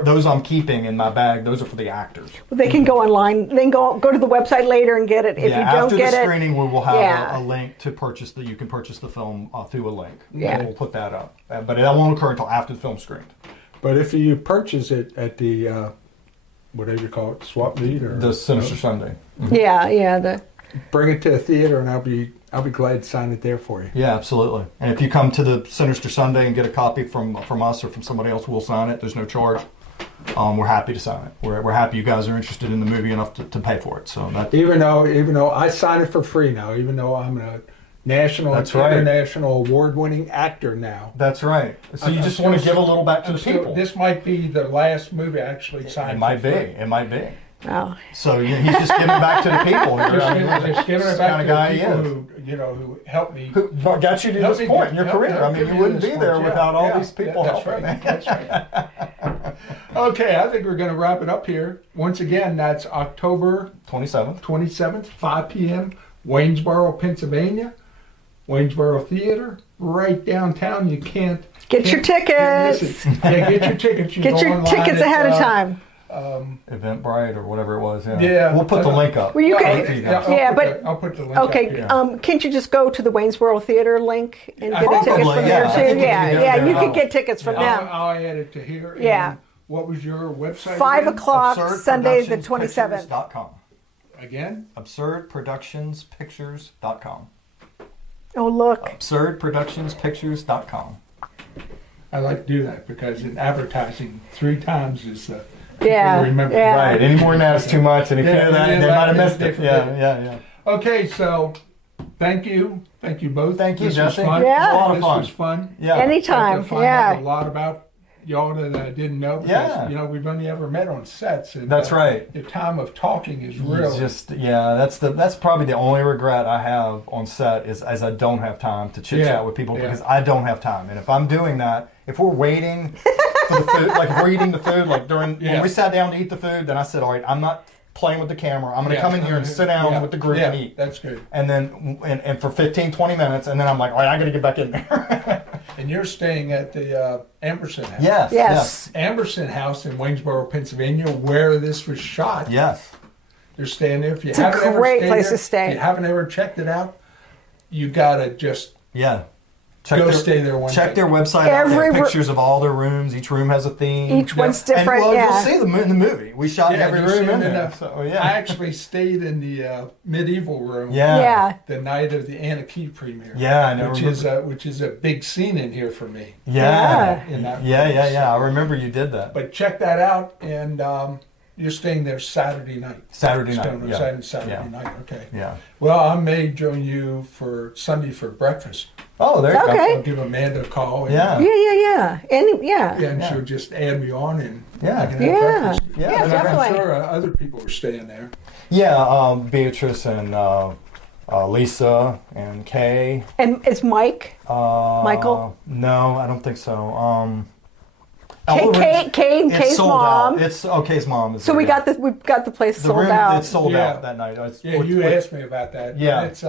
those I'm keeping in my bag. Those are for the actors. They can go online. They can go to the website later and get it. If After the screening, we will have Yeah. a link to purchase you can purchase the film through a link. Yeah. We'll put that up, but that won't occur until after the film's screened. But if you purchase it at the whatever you call it, swap meet or The Sinister Sunday. Yeah. bring it to a theater, and I'll be glad to sign it there for you. Yeah, absolutely. And if you come to the Sinister Sunday and get a copy from us or from somebody else, we'll sign it. There's no charge. We're happy to sign it. We're happy you guys are interested in the movie enough to pay for it. So that Even though I sign it for free now, even though I'm a national and international award-winning actor now. That's right. So you just want to give a little back to the people. This might be the last movie I actually signed. It might be. It might be. Wow. So he's just giving back to the people here. I mean, look, Just giving that's it the back kind of to guy the he people is. who helped me. Who got you to this point in your career? I mean, you wouldn't be there without all these people helping. Right, that's right. Okay, I think we're going to wrap it up here. Once again, that's October 27th, 5 p.m., Waynesboro, Pennsylvania. Waynesboro Theater, right downtown. You can't Get your tickets. miss it. Yeah, get your tickets. You Get go your online tickets ahead of time. Eventbrite or whatever it was. Yeah. We'll put the link up. Well, you can- for you guys. I'll put the link up Okay, here. can't you just go to the Waynesboro Theater link? And get Probably, tickets from yeah. there, I too? think if you yeah, go there, you that'll- can get tickets from yeah. them. I'll add it to here. Yeah. And what was your website 5 again? o'clock, Sunday the 27th. AbsurdProductionsPictures.com. Again? AbsurdProductionsPictures.com. Oh, look. AbsurdProductionsPictures.com. I like to do that because in advertising, 3 times is Yeah, remember. yeah. Right. Any more than that is too much, and if you hear that, they might have missed it. Yeah. Okay, so thank you both. Thank you, This was Jesse. fun. Yeah. It was a lot of This fun. was fun. Yeah. I Anytime, find out a yeah. lot about y'all that I didn't know. Because, Yeah. we've only ever met on sets. And, That's right. The time of talking is real. That's probably the only regret I have on set is as I don't have time to chit chat with people because I don't have time. And if I'm doing that, if we're waiting for the food, like if we're eating the food, like when we sat down to eat the food, then I said, all right, I'm not playing with the camera. I'm going to come in here and sit down with the group and eat. That's good. And then and for 15, 20 minutes, and then I'm like, all right, I got to get back in there. And you're staying at the Amberson House. Yes. Amberson House in Waynesboro, Pennsylvania, where this was shot. Yes. You're staying there. If you It's a haven't ever great stayed place there, to stay. if you haven't ever checked it out, you gotta just stay there one Check day. their website out. They have Every pictures of all their rooms. Each room has a theme. Each one's And different. you'll see them in the movie. We shot in every you room see in it there. the- So I actually stayed in the medieval room. Yeah. The night of the Anna Key premiere. Yeah, I know. Which is a big scene in here for me. Yeah. In that Yeah. I remember you did that. But check that out, and you're staying there Saturday night. Saturday It's night. coming Yeah. up Saturday Yeah. night. Okay. Yeah. Well, I may join you for Sunday for breakfast. Oh, there you Okay. go. I'll give Amanda a call. And, Yeah. And she'll just add me on, and Yeah. I can have Yeah. breakfast. Yeah, And definitely. I'm sure other people were staying there. Yeah, Beatrice and Lisa and Kay. And it's Mike. Michael? No, I don't think so. Kay, it's Kay's sold mom. out. It's Kay's mom is So there. we've got the place the sold room. out. It's sold Yeah. out that night. You asked me about that. Yeah. It's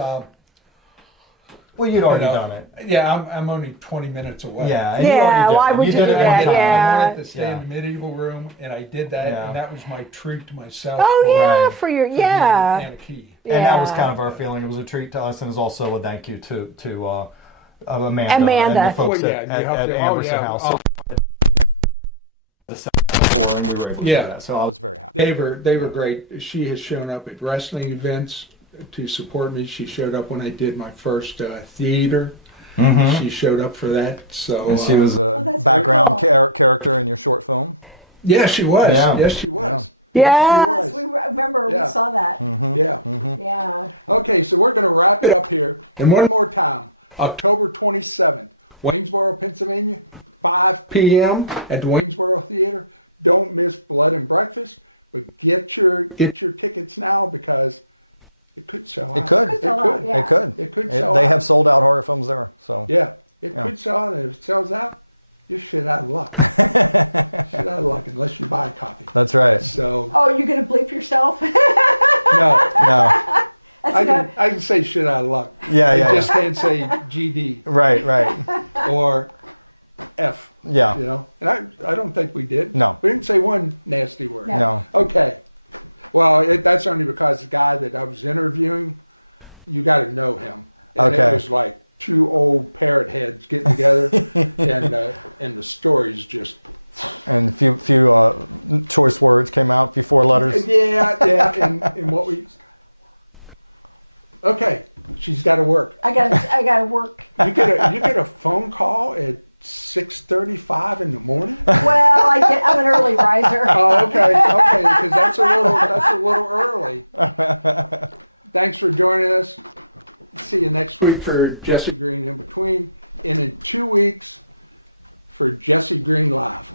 Well, you'd already done it. Yeah, I'm only 20 minutes away. Yeah, and you Yeah, already why did would it. You you did it do one that? time. Yeah. I wanted to stay Yeah. in the medieval room, and I did that, Yeah. and that was my treat to myself. Oh yeah, Right. for your for yeah. the Anna Key. And that was Yeah. kind of our feeling. It was a treat to us, and it was also a thank you to Amanda and the folks Well, yeah, you have at to- Amberson yeah, House. oh. And we were able to do Yeah. that, so I was very happy. They were great. She has shown up at wrestling events to support me. She showed up when I did my first theater. She showed up for that. So And she was a that's background very cool. character in your short film. yeah, she was. Yeah. Yes, she was. Yes, She was. we remember. Yeah. We saw that. Yeah. Yeah. Okay, so we're going to wrap it up here. And one more time, October 27th, Waynesboro, Pennsylvania, 5 p.m. at the Waynesboro Theater. Don't miss Blood and Breakfast, but get your tickets now because it could sell out. It could. Could sell out, yeah. It could. It could sell They out. have sold out horror films there. So Yeah, it Yeah. could sell out. And if it sells out, you're shit out of luck. Shit out of luck unless you buy a copy. that's right. So, Oh, you're gonna bleep yourself? no. No. I can say shit out of luck. Yeah, I yeah, just can't say GD Right, right. or F. Yeah. You know, and I don't think we did. No. We didn't say one nasty word. No. No. Okay. Well, that's only because the guy that I was interviewing, you got to know him. And Okay. It was like two old parrot heads getting together, and the stories just. And a few choice words came out, a few four letters. Yeah, and what we. Okay, she's got to work. I gotta work. You get a phone call at 6:35 in the morning. Well, I'm an early riser. Oh, okay, because that's a little early. Thanks for joining us. See you next week for Jesse Green in between, and in 2 weeks for Jesse Green Live.